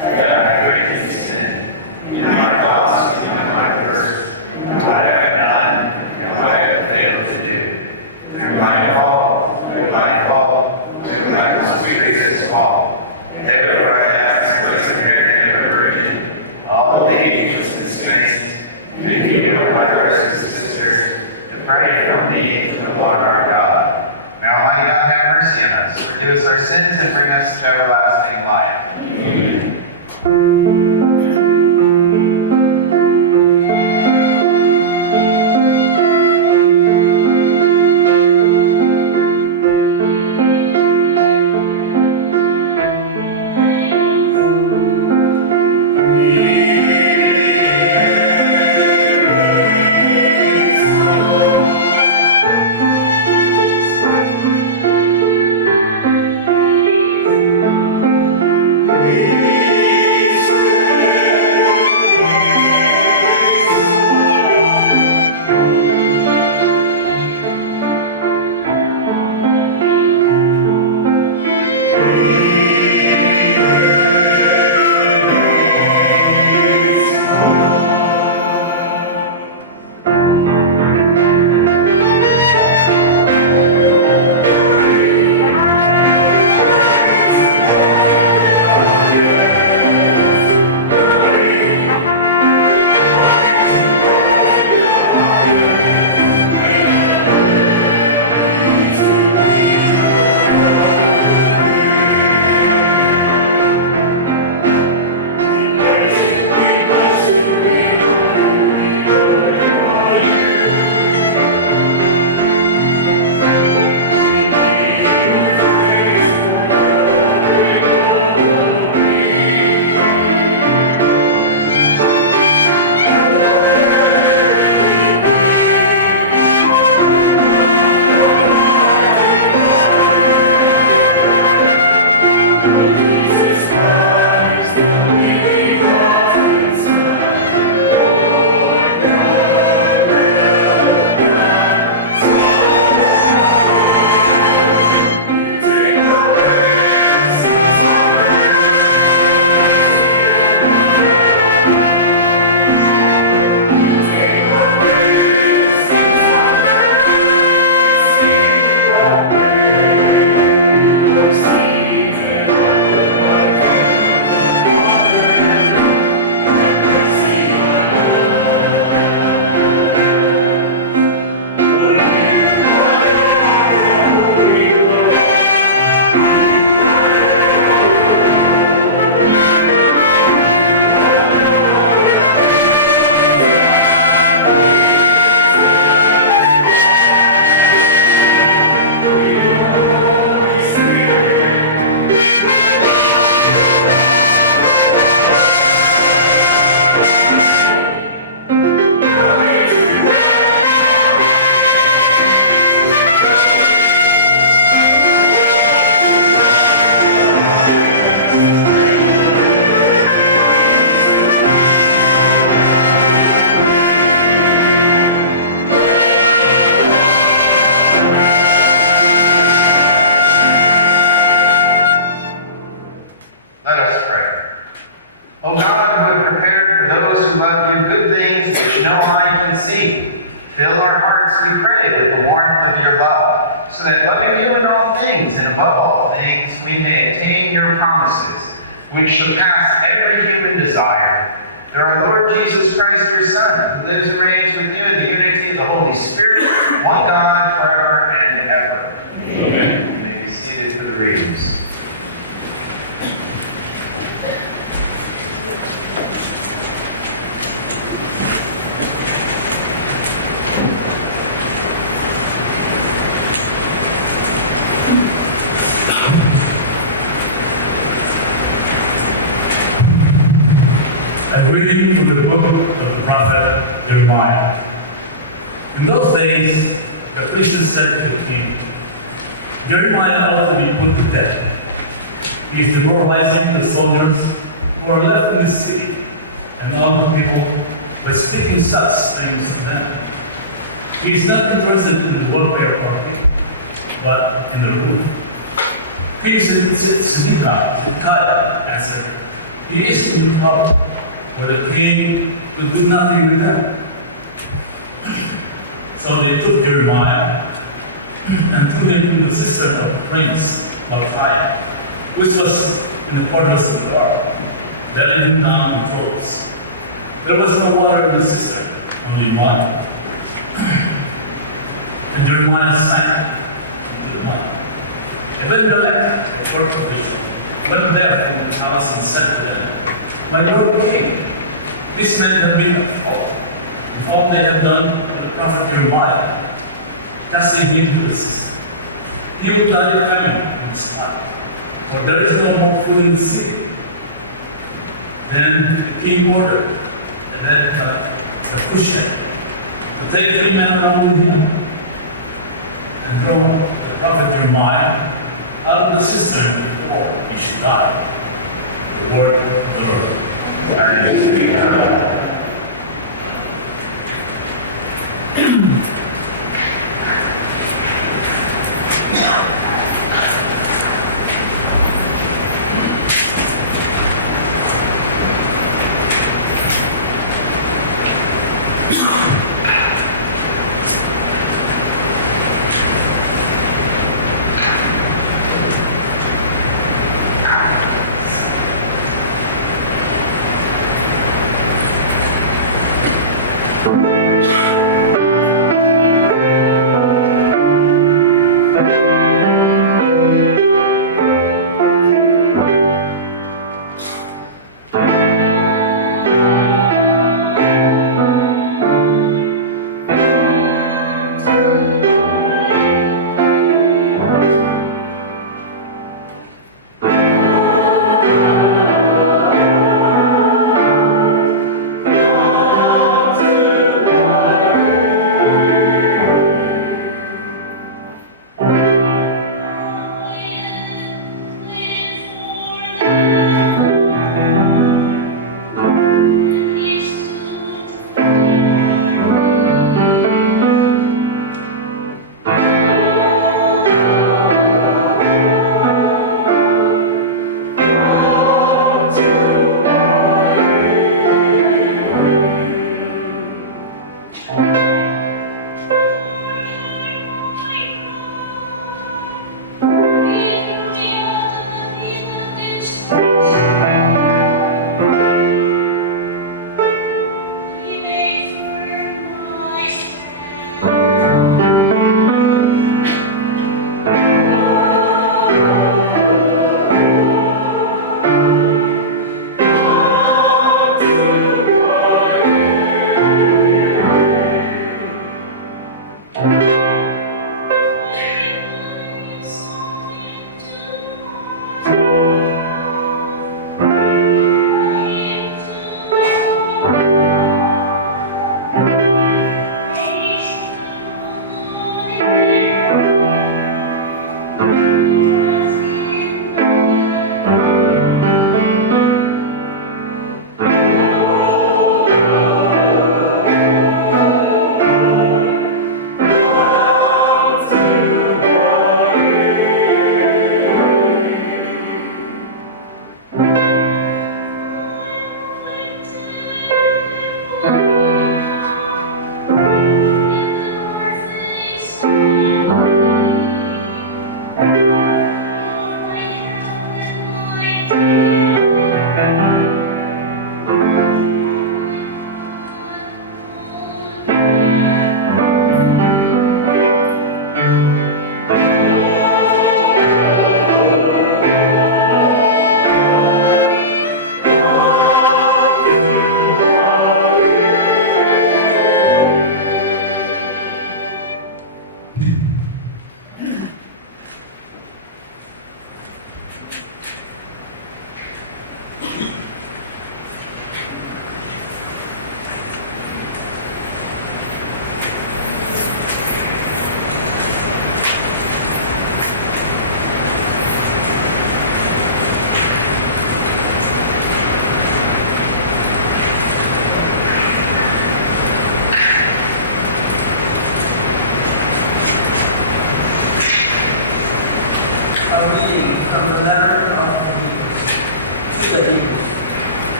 that I greatly sin in my thoughts and in my words, what I have done and what I have failed to do. Through my fault, through my most grievous fault. Therefore I ask for the Mary and the Virgin, all the angels and saints, and you, brothers and sisters, to pray for me to the Lord our God. May Almighty God have mercy on us, forgive O God, who have prepared for those who love you good things which no eye can see, fill our hearts, we pray, with the warmth of your love, so that loving you in all things and above all things, we may attain your promises, which surpass every human desire. Through our Lord Jesus Christ, your Son, who lives and reigns with you in the unity of the Holy Spirit, one God, forever and ever. Amen. You may be seated for the readings. A reading from the book of the prophet Jeremiah. In those days, the Christians said to the king, Jeremiah ought to be put to death. He is demoralizing the soldiers who are left in the city and all the people by speaking such things of them. He is not interested in the welfare of our people, but in the rule. King Zedekiah answered, he is in power, where the king will do nothing with them. So they took Jeremiah and threw him in the cistern of the prince Malchiah, which was in the corners of the guard, letting him down in ropes. There was no water in the cistern, only mud. And Jeremiah sank into the mud. Abimelech, the court official, went there from the palace and said to them, My Lord King, these men have been at fault. If all they have done to the prophet Jeremiah, casting him to the sea, he will die of famine in his time, for there is no more food in the city. Then the king ordered the Cushite to take 3 men along with him and throw the prophet Jeremiah out of the cistern before he should die. The word of the Lord. Thanks be to God.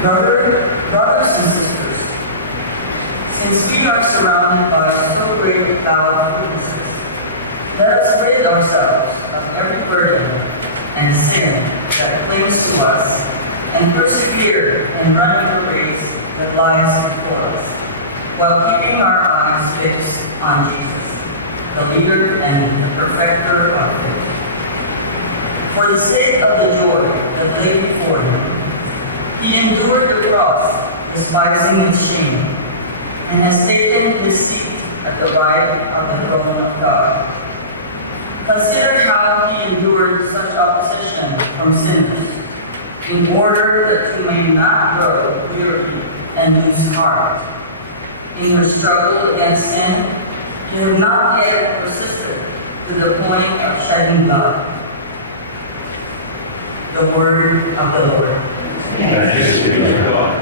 Brothers and sisters, since we are surrounded by so great a cloud of witnesses, let us rid ourselves of every burden and sin that clings to us, and persevere in running the race that lies before us, while keeping our eyes fixed on Jesus, the leader and the perfecter of faith. For the sake of the joy that lay before him, he endured the cross, despising its shame, and has taken his seat at the right of the throne of God. Consider how he endured such opposition from sinners, in order that you may not grow weary and lose heart. In your struggle against sin, you have not yet persisted to the point of shedding blood. The word of the Lord. Thanks be to God.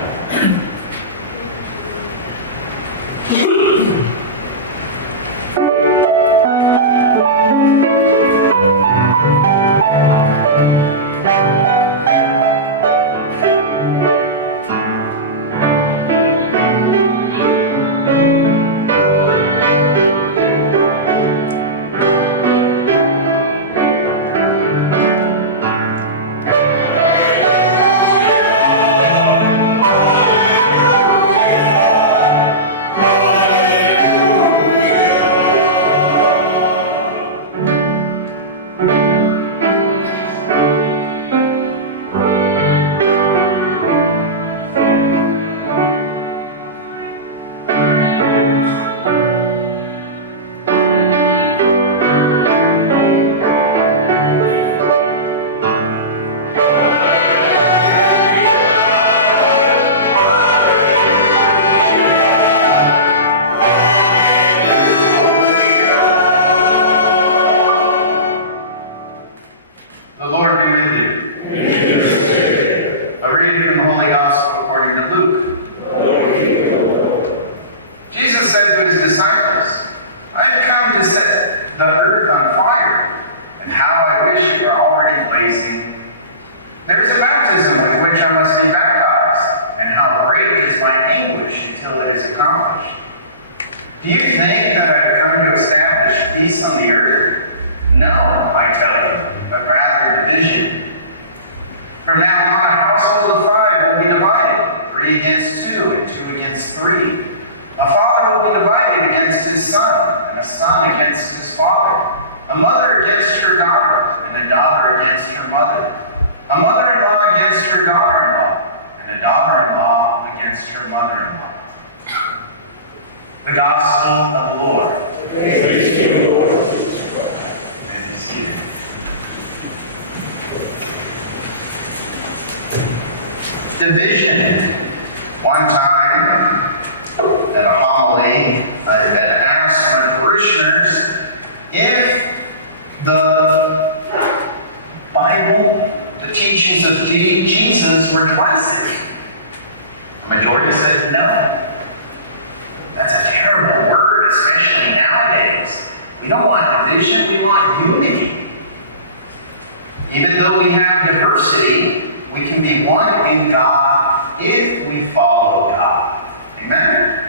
There's a baptism with which I must be baptized, and how great is my anguish until it is accomplished. Do you think that I've come to establish peace on the earth? No, I tell you, but rather division. From now on, a household of 5 will be divided, 3 against 2, and 2 against 3. A father will be divided against his son, and a son against his father. A mother against her daughter, and a daughter against her mother. A mother-in-law against her daughter-in-law, and a daughter-in-law against her mother-in-law. The Gospel of the Lord. Praise to you, Lord. Division. One time, at a homily, I had asked my parishioners if the Bible, the teachings of Jesus were divisive. The majority said no. That's a terrible word, especially nowadays. We don't want division, we want unity. Even though we have diversity, we can be one in God if we follow God. Amen?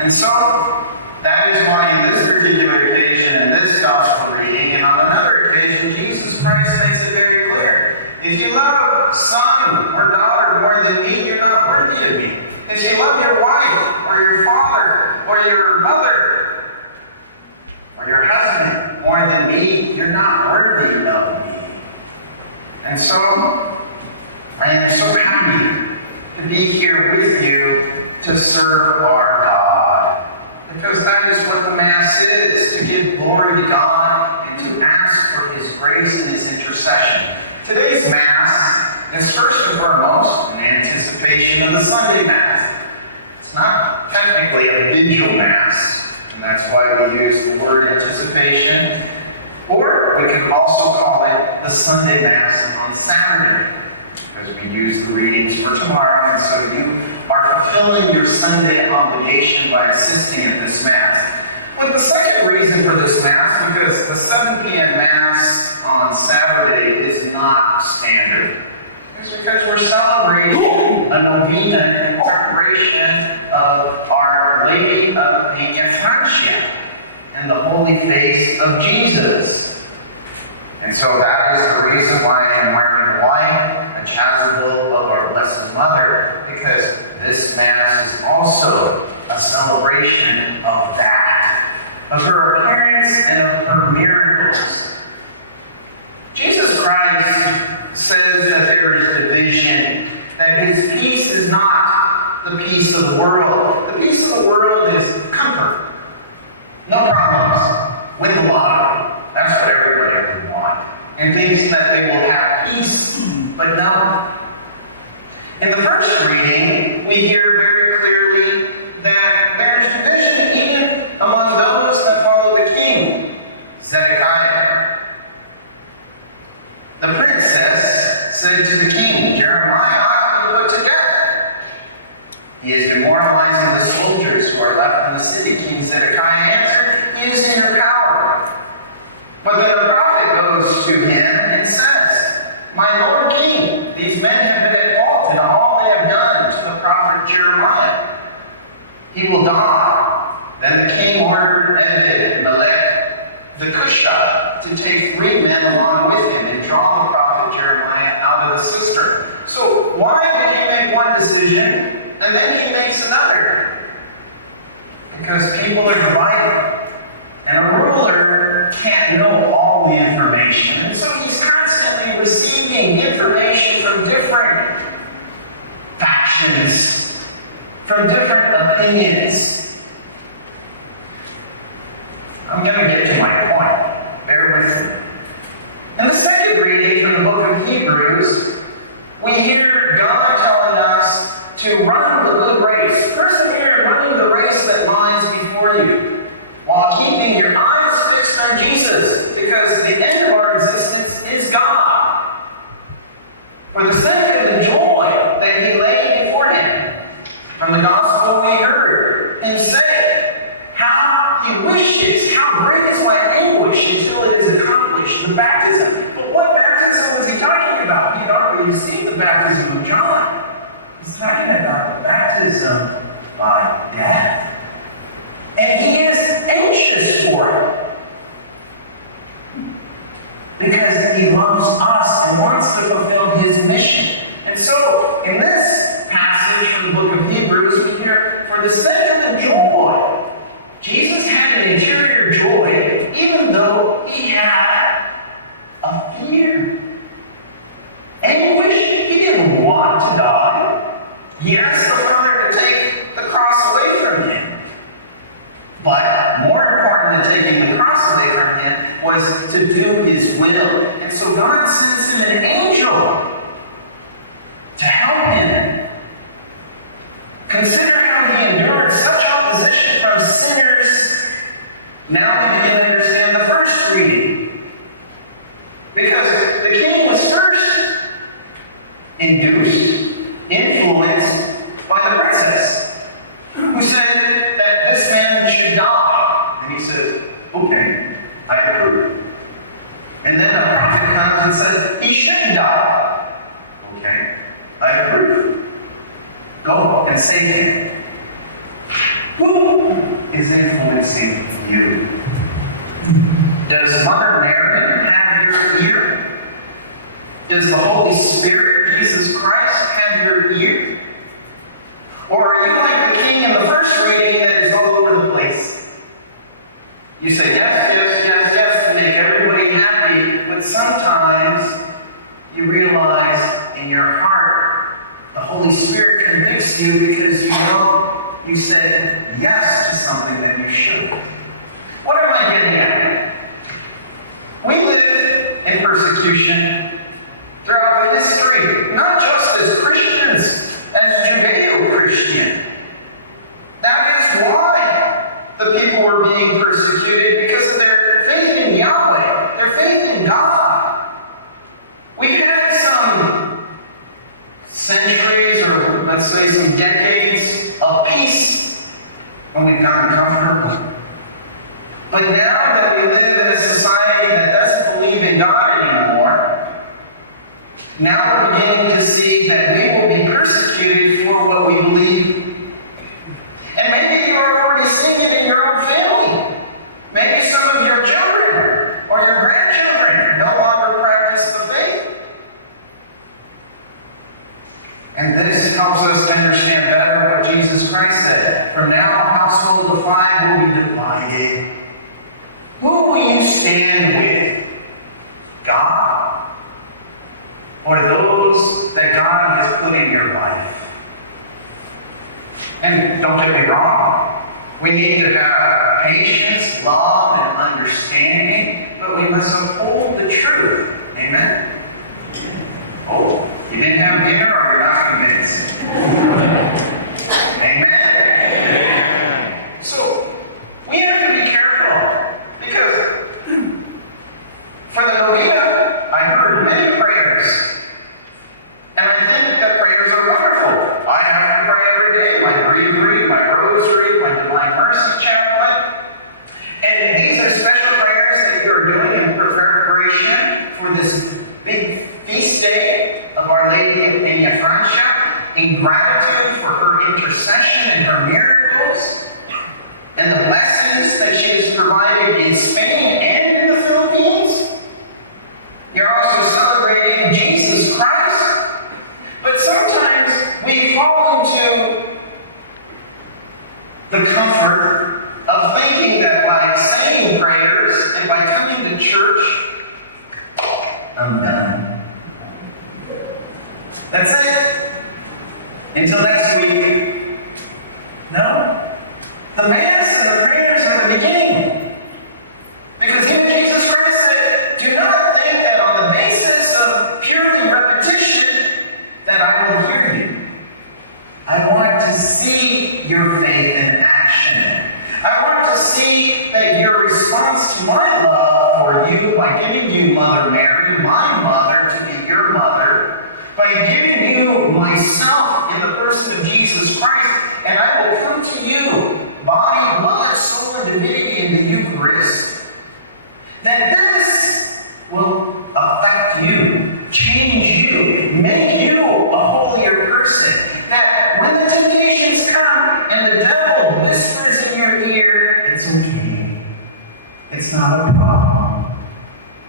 And so, that is why in this particular occasion, in this gospel reading, and on another occasion, Jesus Christ makes it very clear. If you love son or daughter more than me, you're not worthy of me. If you love your wife, or your father, or your mother, or your husband more than me, you're not worthy of me. And so, I am so happy to be here with you to serve our God. Because that is what the Mass is, to give glory to God and to ask for His grace and His intercession. Today's Mass is first and foremost an anticipation of the Sunday Mass. It's not technically a vigil Mass, and that's why we use the word anticipation. Or we can also call it the Sunday Mass on Saturday, because we use the readings for tomorrow, and so you are fulfilling your Sunday obligation by assisting at this Mass. But the second reason for this Mass, because the 7 p.m. Mass on Saturday is not standard, is because we're celebrating a novena in preparation of Our Lady of Peñafrancia and the Holy Face of Jesus. And so that is the reason why I am wearing white, a chasuble of our Blessed Mother, because this Mass is also a celebration of that, of her appearance and of her miracles. Jesus Christ says that there is division, that his peace is not the peace of the world. The peace of the world is comfort, no problems, win the lottery. That's what everybody would want. And thinks that they will have peace, but no. In the first reading, we hear very clearly that there is division even among those that follow the king, Zedekiah. The princess said to the king, Jeremiah ought to be put to death. He is demoralizing the soldiers who are left in the city. King Zedekiah answered, he is in your power. But then the prophet goes to him and says, my lord king, these men have been at fault in all they have done to the prophet Jeremiah. He will die. Then the king ordered Ebed-Melech the Cushite to take 3 men along with him and draw the prophet Jeremiah out of the cistern. So why did he make one decision and then he makes another? Because people are divided. And a ruler can't know all the information. And so he's constantly receiving information from different factions, from different opinions. I'm going to get to my point. Bear with me. In the second reading from the book of Hebrews, we hear God telling us to run the good race. Persevere in running the race that lies before you, while keeping your eyes fixed on Jesus, because the end of our existence is God. For the sake of the joy that he laid before him, from the gospel we heard him say, how he wishes, how great is my anguish until it is accomplished, the baptism. But what baptism was he talking about? He'd already received the baptism of John. He's talking about the baptism by death. And he is anxious for it. Because he loves us and wants to fulfill his mission. And so, in this passage from the book of Hebrews, we hear, for the sake of the joy, Jesus had an interior joy, even though he had a fear. Anguish, he didn't want to die. He asked the Father to take the cross away from him. But more important than taking the cross away from him was to do his will. And so God sends him an angel to help him. Consider how he endured such opposition from sinners. Now we begin to understand the first reading. Because the king was first induced, influenced by the princess, who said that this man should die. And he says, okay, I approve. And then the prophet comes and says, he shouldn't die. Okay, I approve. Go and save him. Who is influencing you? Does Mother Mary have your ear? Does the Holy Spirit, Jesus Christ, have your ear? Or are you like the king in the first reading that is all over the place? You say yes, yes, yes, yes to make everybody happy, but sometimes you realize in your heart the Holy Spirit convicts you because you know you said yes to something that you shouldn't. What am I getting at? We live in persecution throughout the history, not just as Christians, as Judeo-Christian. That is why the people were being persecuted, because of their faith in Yahweh, their faith in God. We've had some centuries, or let's say some decades of peace, and we've gotten comfortable. But now that we live in a society that doesn't believe in God anymore, now we're beginning to see that we will be persecuted we believe. And maybe you're already seeing it in your own family. Maybe some of your children or your grandchildren no longer practice the faith. And this helps us to understand better what Jesus Christ said. From now, a household of 5 will be divided. Who will you stand with? God? Or those that God has put in your life? And don't get me wrong, we need to have patience, love, and understanding, but we must uphold the truth. Amen? Oh, you didn't have dinner or you're not convinced? Amen? So, we have to be careful, because for the Novena, I heard many prayers. And I think that prayers are wonderful. I have to pray every day, my breviary, my rosary, my Divine Mercy Chaplet. And these are special prayers that you're doing in preparation for this big feast day of Our Lady of Peñafrancia, in gratitude for her intercession and her miracles, and the blessings that she has provided in Spain and in the Philippines. You're also celebrating Jesus Christ. But sometimes we fall into the comfort of thinking that by saying prayers and by coming to church, I'm done. That's it. Until next week. No. The Mass and the prayers are the beginning. Because even Jesus Christ said, do not think that on the basis of purely repetition that I will hear you. I want to see your faith in action. I want to see that your response to my love for you by giving you Mother Mary, my mother, to be your mother, by giving you myself in the person of Jesus Christ, and I will come to you, body, blood, soul, and divinity in the Eucharist, that this will affect you, change you, make you a holier person. That when the temptations come and the devil whispers in your ear, it's okay. It's not a problem.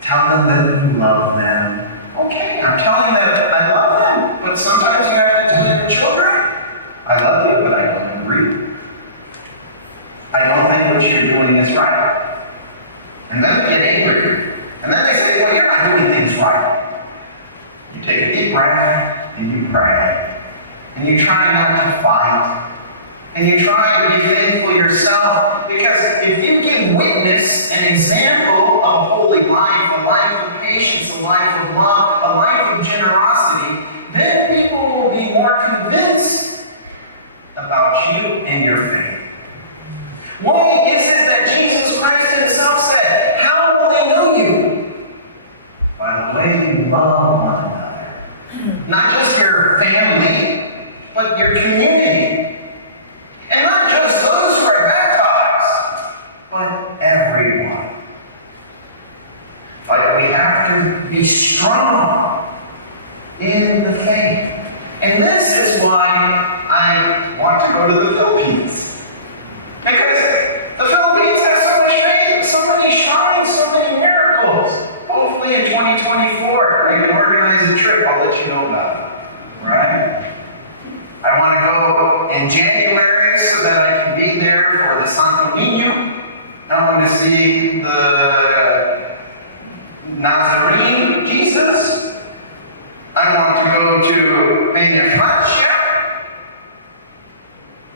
Tell them that you love them. Okay, I'm telling them that I love them, but sometimes you have to tell your children, I love you, but I don't agree. I don't think what you're doing is right. And then they get angry. And then they say, well, you're not doing things right. You take a deep breath, and you pray. And you try not to fight. And you try to be faithful yourself. Because if you can witness an example of a holy life, a life of patience, a life of love, a life of generosity, then people will be more convinced about you and your faith. Why is it that Jesus Christ himself said, how will they know you? By the way you love one another. Not just your family, but your community. And not just those who are baptized, but everyone. But we have to be strong in the faith. And this is why I want to go to the Philippines. Because the Philippines have so much faith, so many shrines, so many miracles. Hopefully in 2024, I can organize a trip. I'll let you know about it. Right? I want to go in January so that I can be there for the Santo Niño. I want to see the Nazarene Jesus. I want to go to Peñafrancia.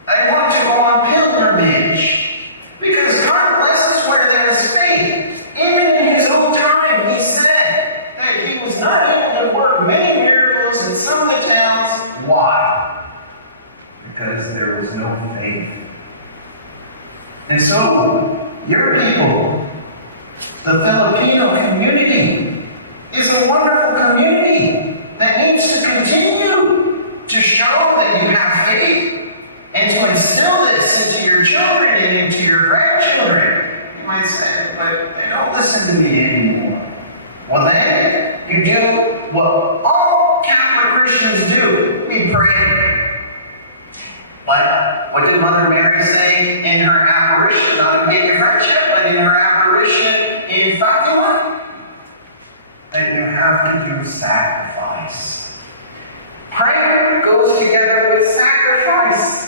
I want to go on pilgrimage. Because God blesses where there is faith. Even in his own time, he said that he was not able to work many miracles in some of the towns. Why? Because there was no faith. And so, your people, the Filipino community, is a wonderful community that needs to continue to show that you have faith and to instill this into your children and into your grandchildren. You might say, but they don't listen to me anymore. Well then, you do what all Catholic Christians do. We pray. But what did Mother Mary say in her apparition, not in Peñafrancia, but in her apparition in Fatima? That you have to do sacrifice. Prayer goes together with sacrifice.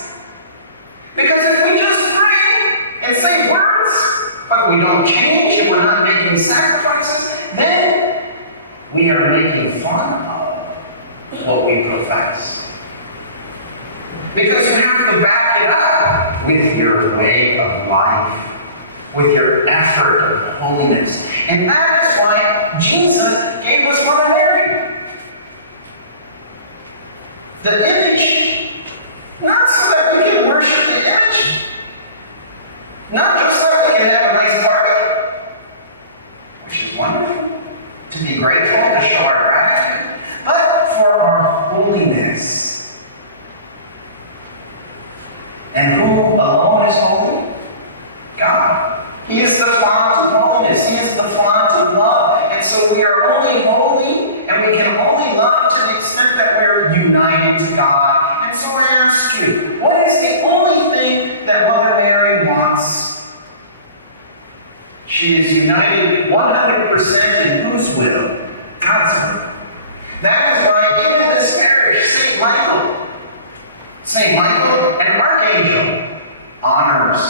Because if we just pray and say words, but we don't change and we're not making sacrifices, then we are making fun of what we profess. Because you have to back it up with your way of life, with your effort of holiness. And that is why Jesus gave us Mother Mary. The image, not so that we can worship the image, not just so we can have a nice target, which is wonderful, to be grateful, to show our gratitude, but for our holiness. And who alone is holy? God. He is the font of holiness. He is the font of love. And so we are only holy, and we can only love to the extent that we're united to God. And so I ask you, what is the only thing that Mother Mary wants? She is united 100% in whose will? God's will. That is why even in this parish, St. Michael and Archangel honors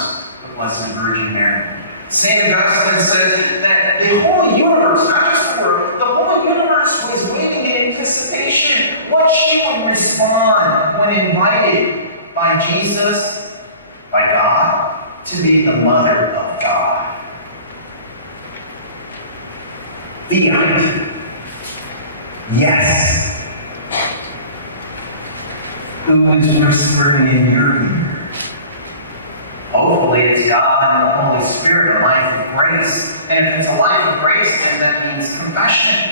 the Blessed Virgin Mary. St. Augustine says that the whole universe, not just the world, the whole universe was waiting in anticipation what she would respond when invited by Jesus, by God, to be the Mother of God. The answer, yes. Who is whispering in your ear? Hopefully it's God and the Holy Spirit, a life of grace. And if it's a life of grace, then that means confession.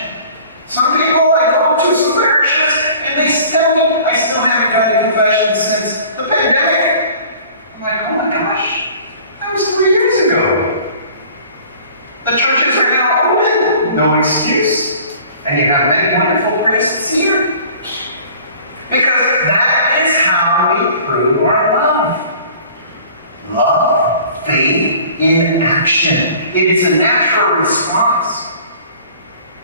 Some people I go to some parishes and they tell me I still haven't done the confession since the pandemic. I'm like, oh my gosh, that was 3 years ago. The churches are now open, no excuse. And you have many wonderful priests here. Because that is how we prove our love. Love, faith in action. It is a natural response.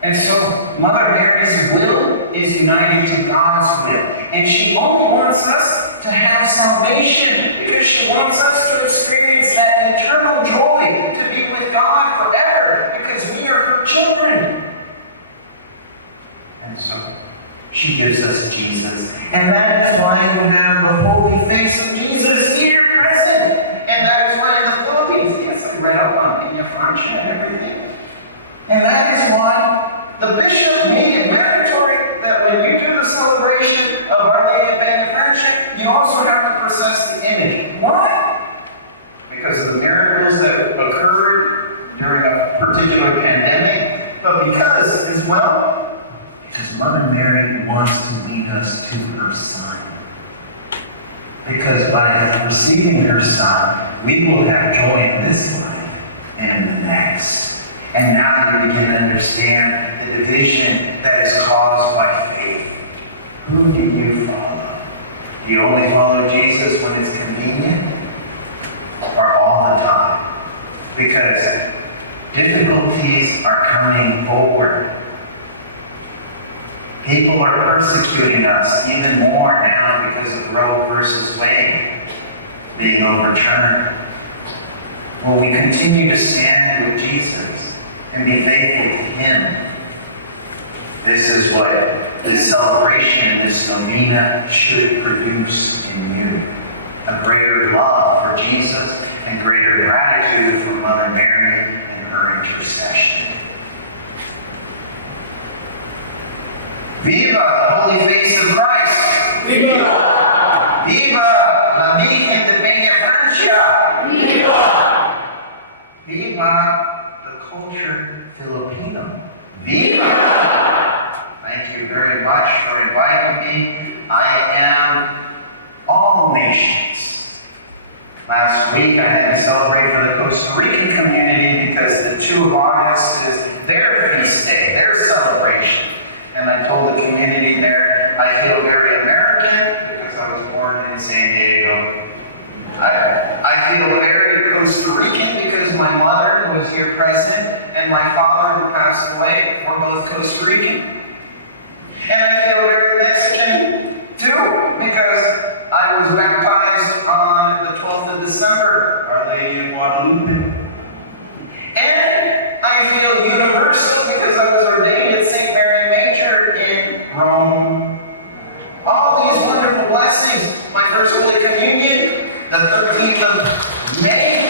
And so, Mother Mary's will is united to God's will. And she only wants us to have salvation because she wants us to experience that eternal joy, to be with God forever, because we are her children. And so, she gives us Jesus. And that is why we have the holy face of Jesus here present. And that is why in the Philippines, yes, I read up on Peñafrancia and everything. And that is why the bishop made it mandatory that when you do the celebration of Our Lady of Peñafrancia, you also have to process the image. Why? Because of the miracles that occurred during a particular pandemic, but because, as well, because Mother Mary wants to lead us to her Son. Because by receiving her Son, we will have joy in this life and the next. And now you begin to understand the division that is caused by faith. Who do you follow? Do you only follow Jesus when it's convenient? Or all the time? Because difficulties are coming forward. People are persecuting us even more now because of Roe versus Wade being overturned. Will we continue to stand with Jesus and be faithful to Him? This is what this celebration, this Novena, should produce in you. A greater love for Jesus and greater gratitude for Mother Mary and her intercession. Viva the Holy Face of Christ! Viva! Viva la Virgen de Peñafrancia! Viva! Viva the culture Filipino! Viva! Thank you very much for inviting me. I am all nations. Last week I had to celebrate for the Costa Rican community because the 2 of August is their feast day, their celebration. And I told the community there, I feel very American because I was born in San Diego feel very Costa Rican because my mother, who is here present, and my father, who passed away, were both Costa Rican. And I feel very Mexican too, because I was baptized on the 12th of December, Our Lady of Guadalupe. And I feel universal because I was ordained at St. Mary Major in Rome. All these wonderful blessings. My first Holy Communion, the 13th of May,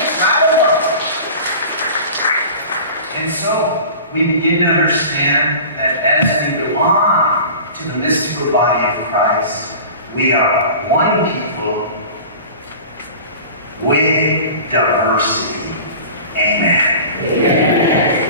and so we begin to understand that as we belong to the mystical body of Christ, we are one people with diversity. Amen. Amen.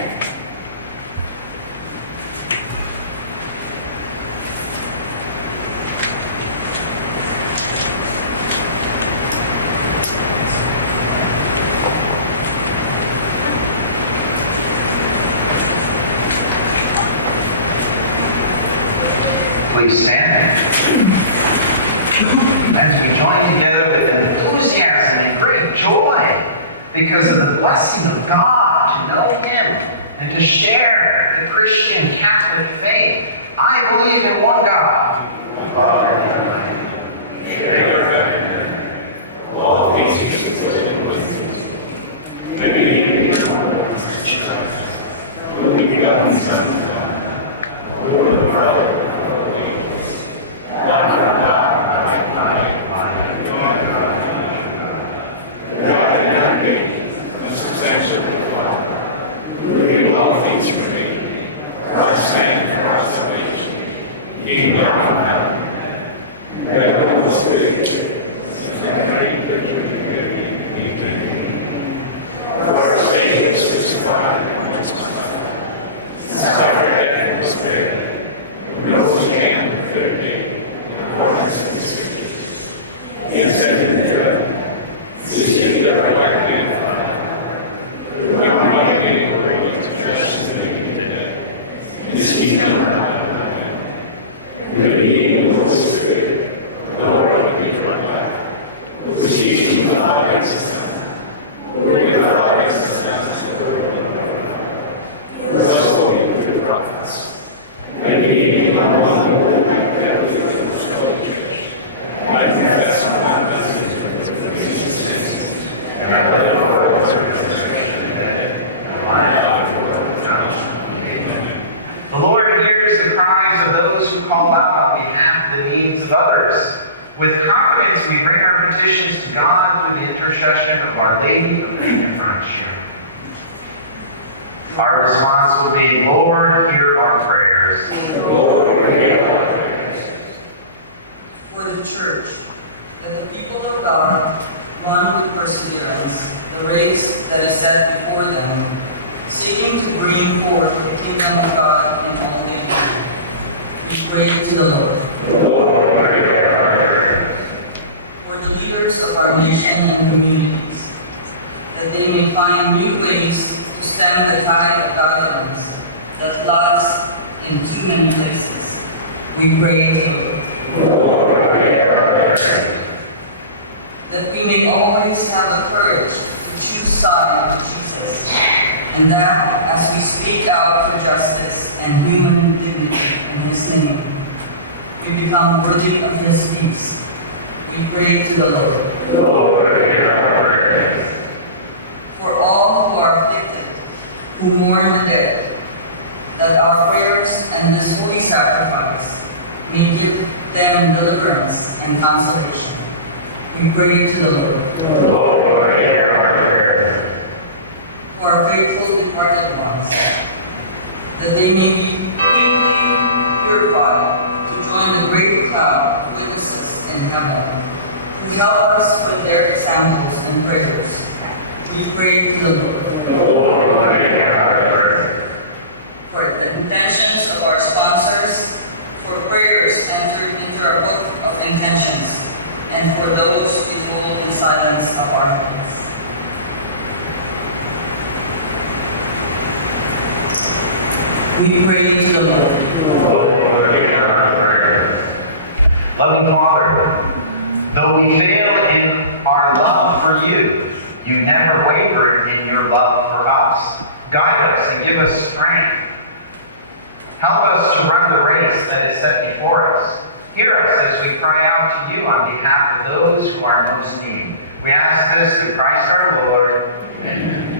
Please stand. As we join together with enthusiasm and great joy because of the blessing of God to know Him and to share the Christian Catholic faith. I believe in one God, the Father Almighty, creator of everything, all things exist with maybe only begotten Son of God, Lord of Father. With confidence, we bring our petitions to God through the intercession of Our Lady of Peñafrancia. Our response will be, Lord, hear our prayers. Lord, hear our prayers. For the Church, that the people of God run with perseverance the race that is set before them, seeking to bring forth the kingdom of God in all the earth. We pray to the Lord. Lord, hear our prayers. Of our nation and communities, that they may find new ways to stem the tide of violence that floods in too many places. We pray to you. That we may always have the courage to choose side of Jesus, and that as we speak out for justice and human dignity in His name, we become worthy of His peace. We pray to the Lord. Lord, hear our prayers. For all who are afflicted, who mourn the dead, that our prayers and this holy sacrifice may give them deliverance and consolation. We pray to the Lord. Lord, hear our prayers. For our faithful departed ones, that they may be deeply purified to join the great cloud of witnesses in heaven, who help us with their examples and prayers. We pray to the Lord. Lord, hear our prayers. For the intentions of our sponsors, for prayers entered into our book of intentions, and for those who hold in silence of our hearts. We pray to the Lord. Lord, hear our prayers. Loving Father, though we fail in our our love for you. You never wavered in your love for us. Guide us and give us strength. Help us to run the race that is set before us. Hear us as we cry out to you on behalf of those who are most needy. We ask this through Christ our Lord. Amen.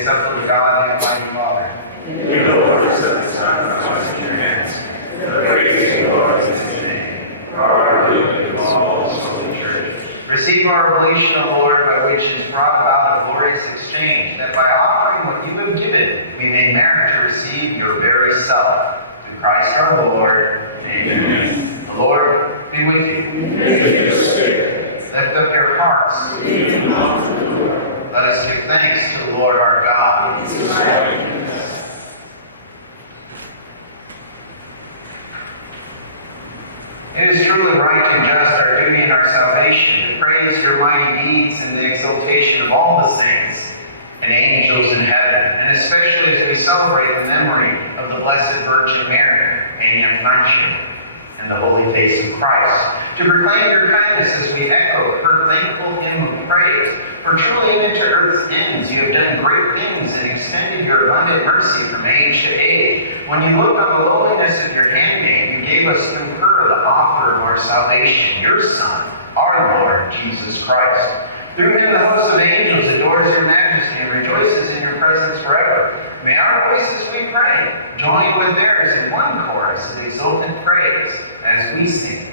acceptable to God and Almighty Father. You, Lord, accept the sacrifice in your hands. The praise and glory is in your name. Our Lord, and all His holy church. Receive our oblation, O Lord, by which is brought about a glorious exchange, that by offering what you have given, we may merit to receive your very self. Through Christ our Lord. Amen. The Lord be with you. With your spirit. Lift up your hearts. Lead them up to the Lord. Let us give thanks to the Lord our God. It is truly right and just, our duty and our salvation, to praise your mighty deeds and the exaltation of all the saints and angels in heaven, and especially as we celebrate the memory of the Blessed Virgin Mary, Peñafrancia, and the holy face of Christ, to proclaim your kindness as we echo her thankful hymn of praise. For truly even to earth's ends you have done great things and extended your abundant mercy from age to age. When you look on the lowliness of your handmaid, you gave us through her the author of our salvation, your Son, our Lord Jesus Christ. Through him the host of angels adores your majesty and rejoices in your presence forever. May our voices, we pray, join with theirs in one chorus of exultant praise as we sing.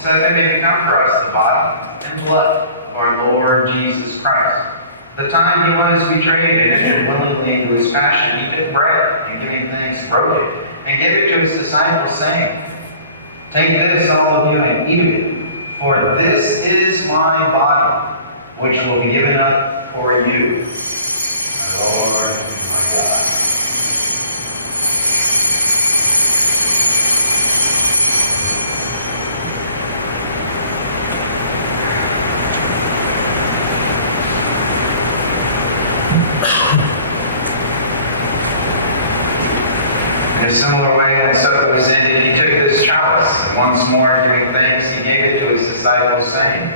So that they may become for us the body and blood of our Lord Jesus Christ. The time he was betrayed and entered willingly into his passion, he took bread, and giving thanks, broke it, and gave it to his disciples, saying, "Take this, all of you, and eat it, for this is my body, which will be given up for you." My Lord and my God. In a similar way, when supper was ended, he took this chalice, and once more giving thanks, he gave it to his disciples, saying,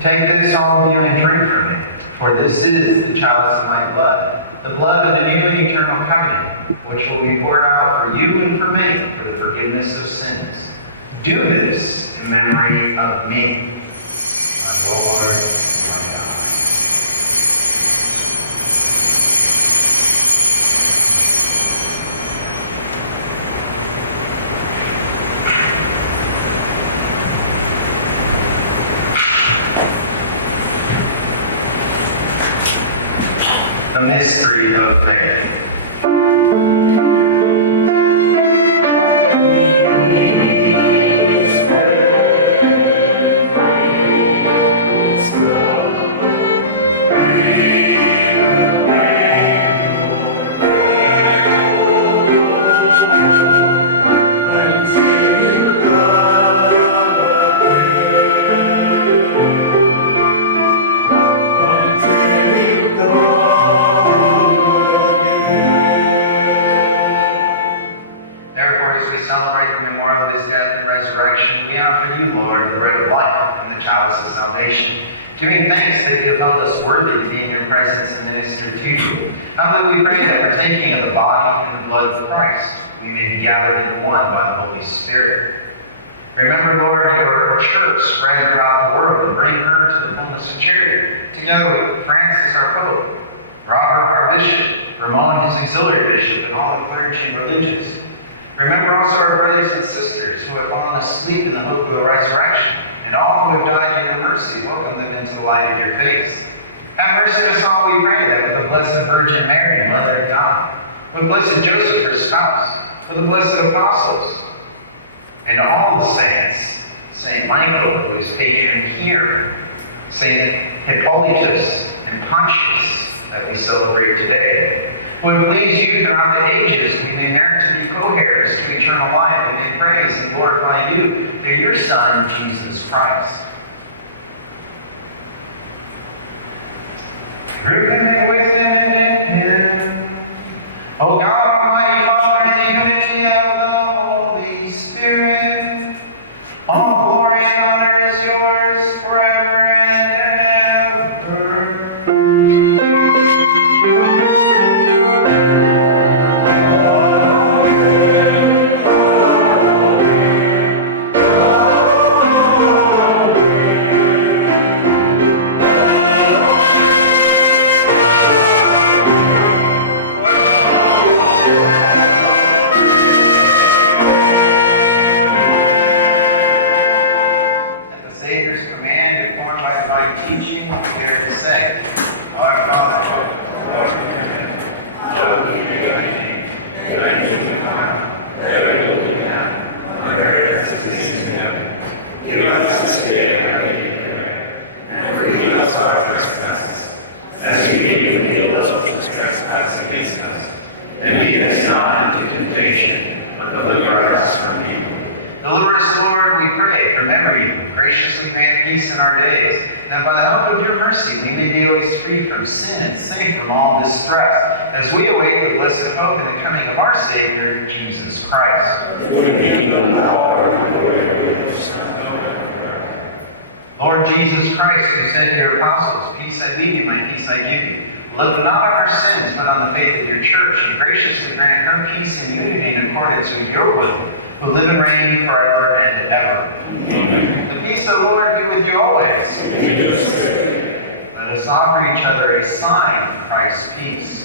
"Take this, all of you, and drink from it, for this is the chalice of my blood, the blood of the new and eternal covenant, which will be poured out for you and for many for the forgiveness of sins. Do this in memory of me, my Lord and my God." The mystery of faith. Giving thanks that you have held us worthy to be in your presence and minister to you. Humbly we pray that partaking of the body and the blood of Christ, we may be gathered into one by the Holy Spirit. Remember, Lord, your church spread throughout the world and bring her to the fullness of charity, together with Francis our Pope, Robert our Bishop, Ramon his auxiliary bishop, and all the clergy and religious. Remember also our brothers and sisters who have fallen asleep in the hope of the resurrection, and all who have died in your mercy, welcome them into the light of your face. Have mercy on us all, we pray, that with the Blessed Virgin Mary, Mother of God, with Blessed Joseph, her spouse, with the blessed apostles, and all the saints, Saint Michael, who is patron here, Saint Hippolytus and Pontius, that we celebrate today, who have pleased you throughout the ages, we may merit to be co-heirs to eternal life, and may praise and glorify you through your Son, Jesus Christ. Through him, with him, and in him, O God, Almighty Father, in the unity of the Holy Spirit, all yours forever and ever. At the Savior's command, informed by divine teaching, we dare to say, Our Father, who art in heaven, hallowed be thy name. Thy kingdom come, thy will be done, on earth as it is in heaven. Give us this day our daily bread, and forgive us our trespasses, as we forgive those who trespass against us. And lead us not into temptation, but deliver us from evil. Deliver us, Lord, we pray, from every evil. Graciously grant peace in our days, that by the help of your mercy we may be always free from sin and safe from all distress, as we await the blessed hope and the coming of our Savior, Jesus Christ. Lord Jesus Christ, who said to your apostles, Peace I leave you, my peace I give you. Look not on our sins, but on the faith of your church, and graciously grant her peace and unity in accordance with your will, who live and reign forever and ever. Amen. The peace of the Lord be with you always. Let us offer each other a sign of Christ's peace.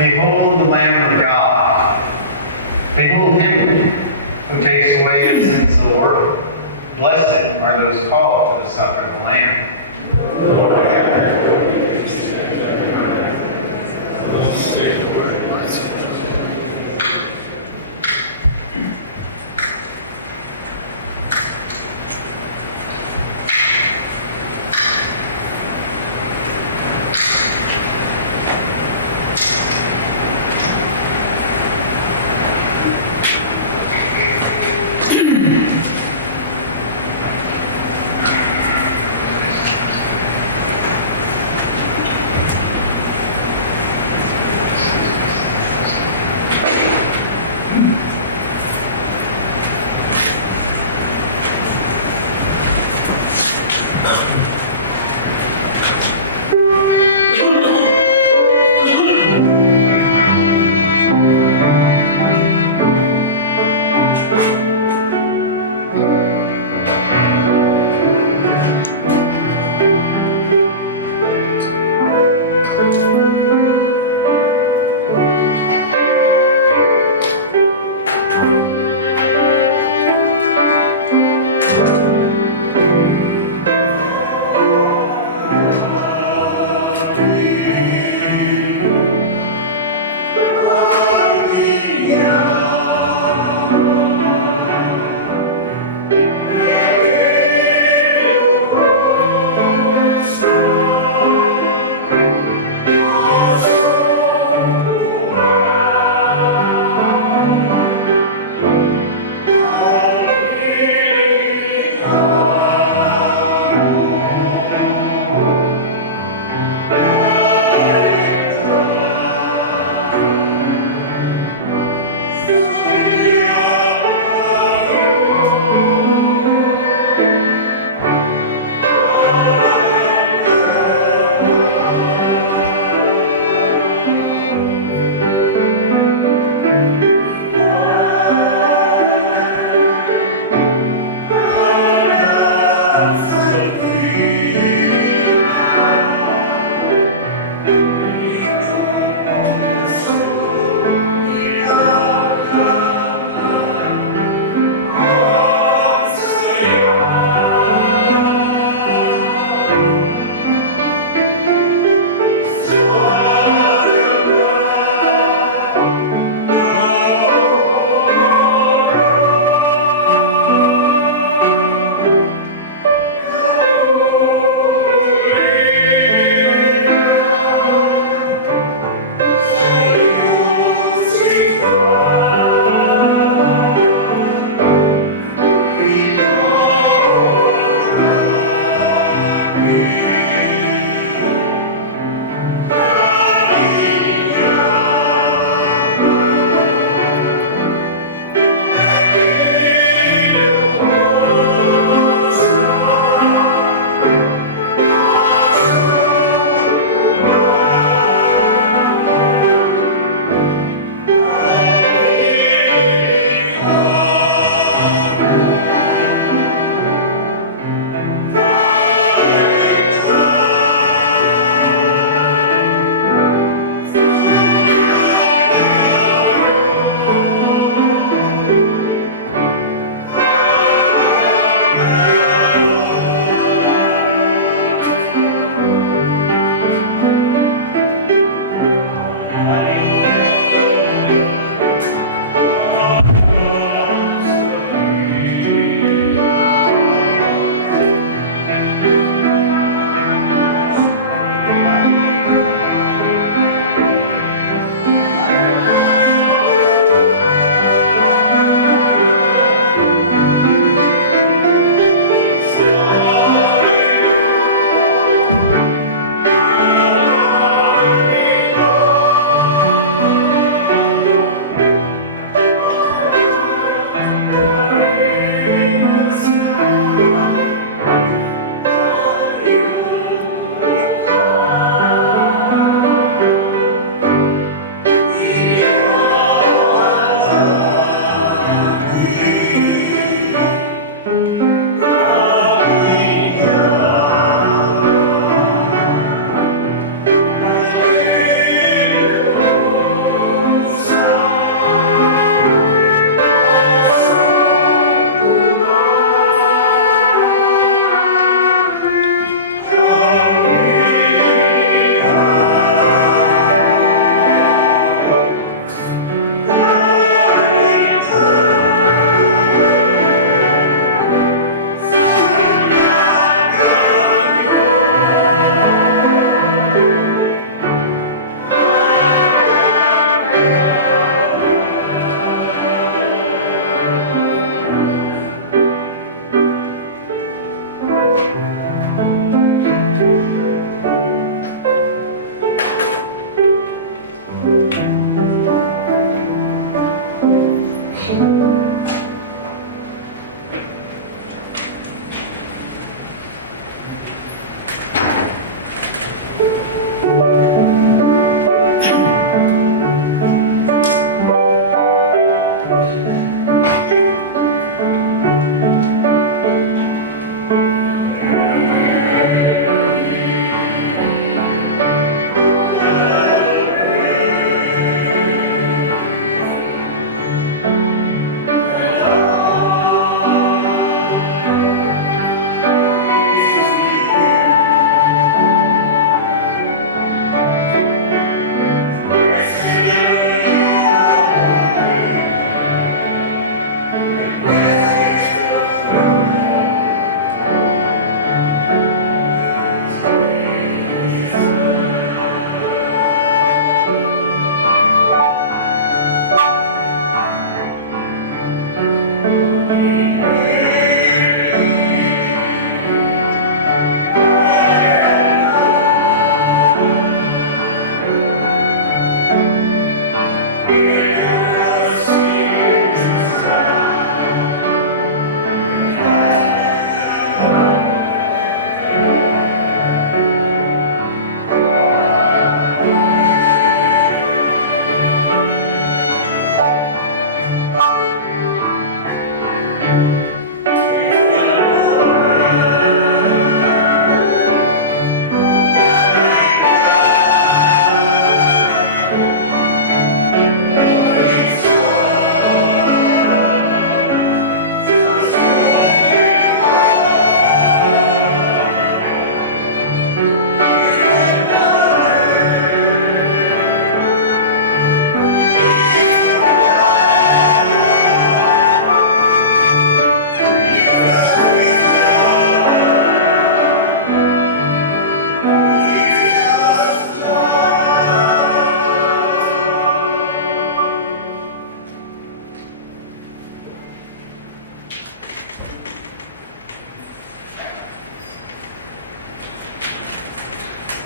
Behold the Lamb of God. Behold him who takes away the sins of the world. Blessed are those called to the supper of the Lamb.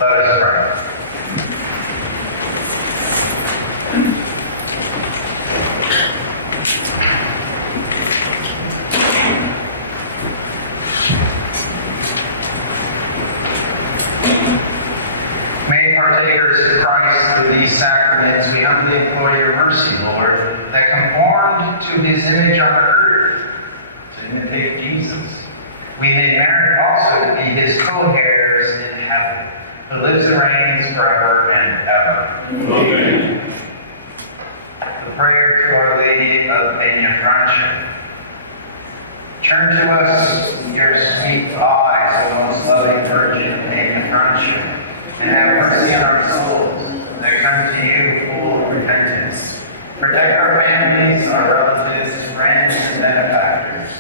Let us pray. May partakers of Christ through these sacraments, we humbly implore your mercy, Lord, that conformed to his image on earth, to imitate Jesus, we may merit also to be his co-heirs in heaven, who lives and reigns forever and ever. Amen. The prayer to Our Lady of Peñafrancia. Turn to us your sweet eyes, O most loving Virgin of Peñafrancia, and have mercy on our souls that come to you full of repentance. Protect our families, our relatives, friends, and benefactors.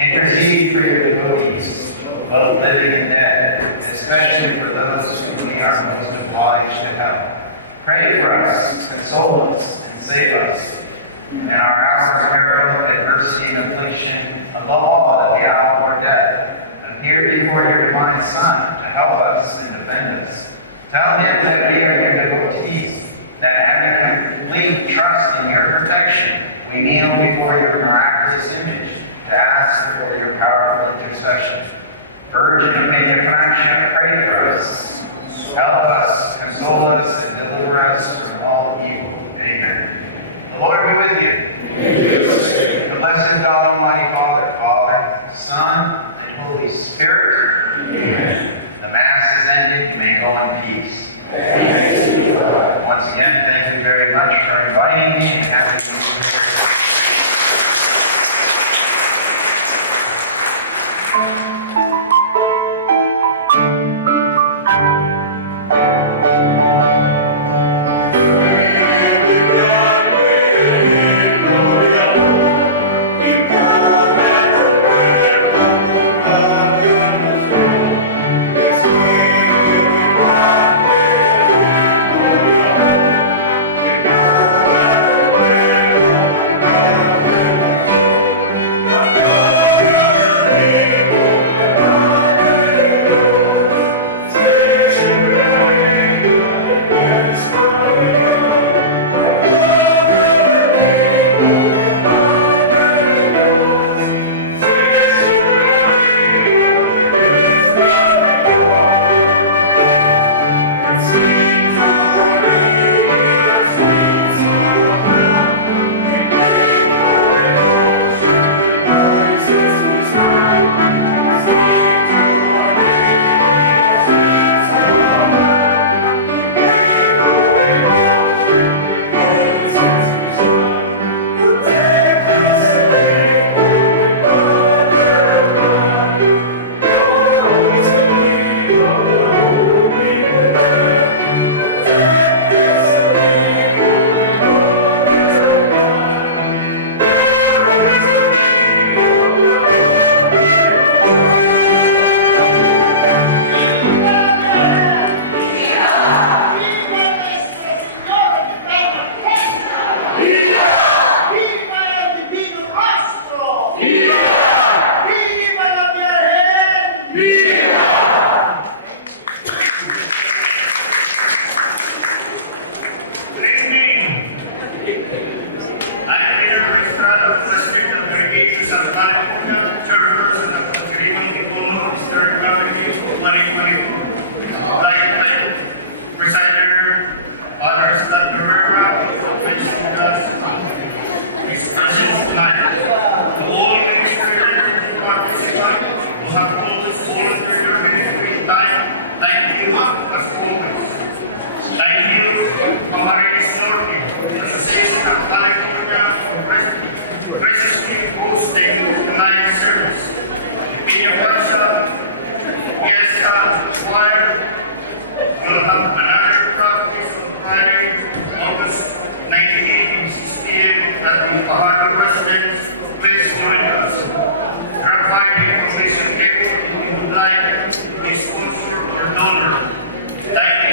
Intercede for your devotees, both living and dead, especially for those whom we are most obliged to help. Pray for us, console us, and save us. In our hour of peril, adversity, and affliction, above all at the hour of our death, appear before your divine Son to help us and defend us. Tell him that we are your devotees, that having complete trust in your protection, we kneel before your miraculous image to ask for your powerful intercession. Virgin of Peñafrancia, pray for us. Help us, console us, and deliver us from all evil. Amen. The Lord be with you. The blessed God, Almighty Father, Father, Son, and Holy Spirit. Amen. The Mass is ended. You may go in peace. Once again, thank you very much for inviting me and having me. Camarines, Norte, Association of California, graciously hosting tonight's service. Peñafrancia, choir will have another practice on Friday, August 19, 6 p.m. at the Pajaro residence. Please join us. Provide information table if you would like to be sponsor or donor. Thank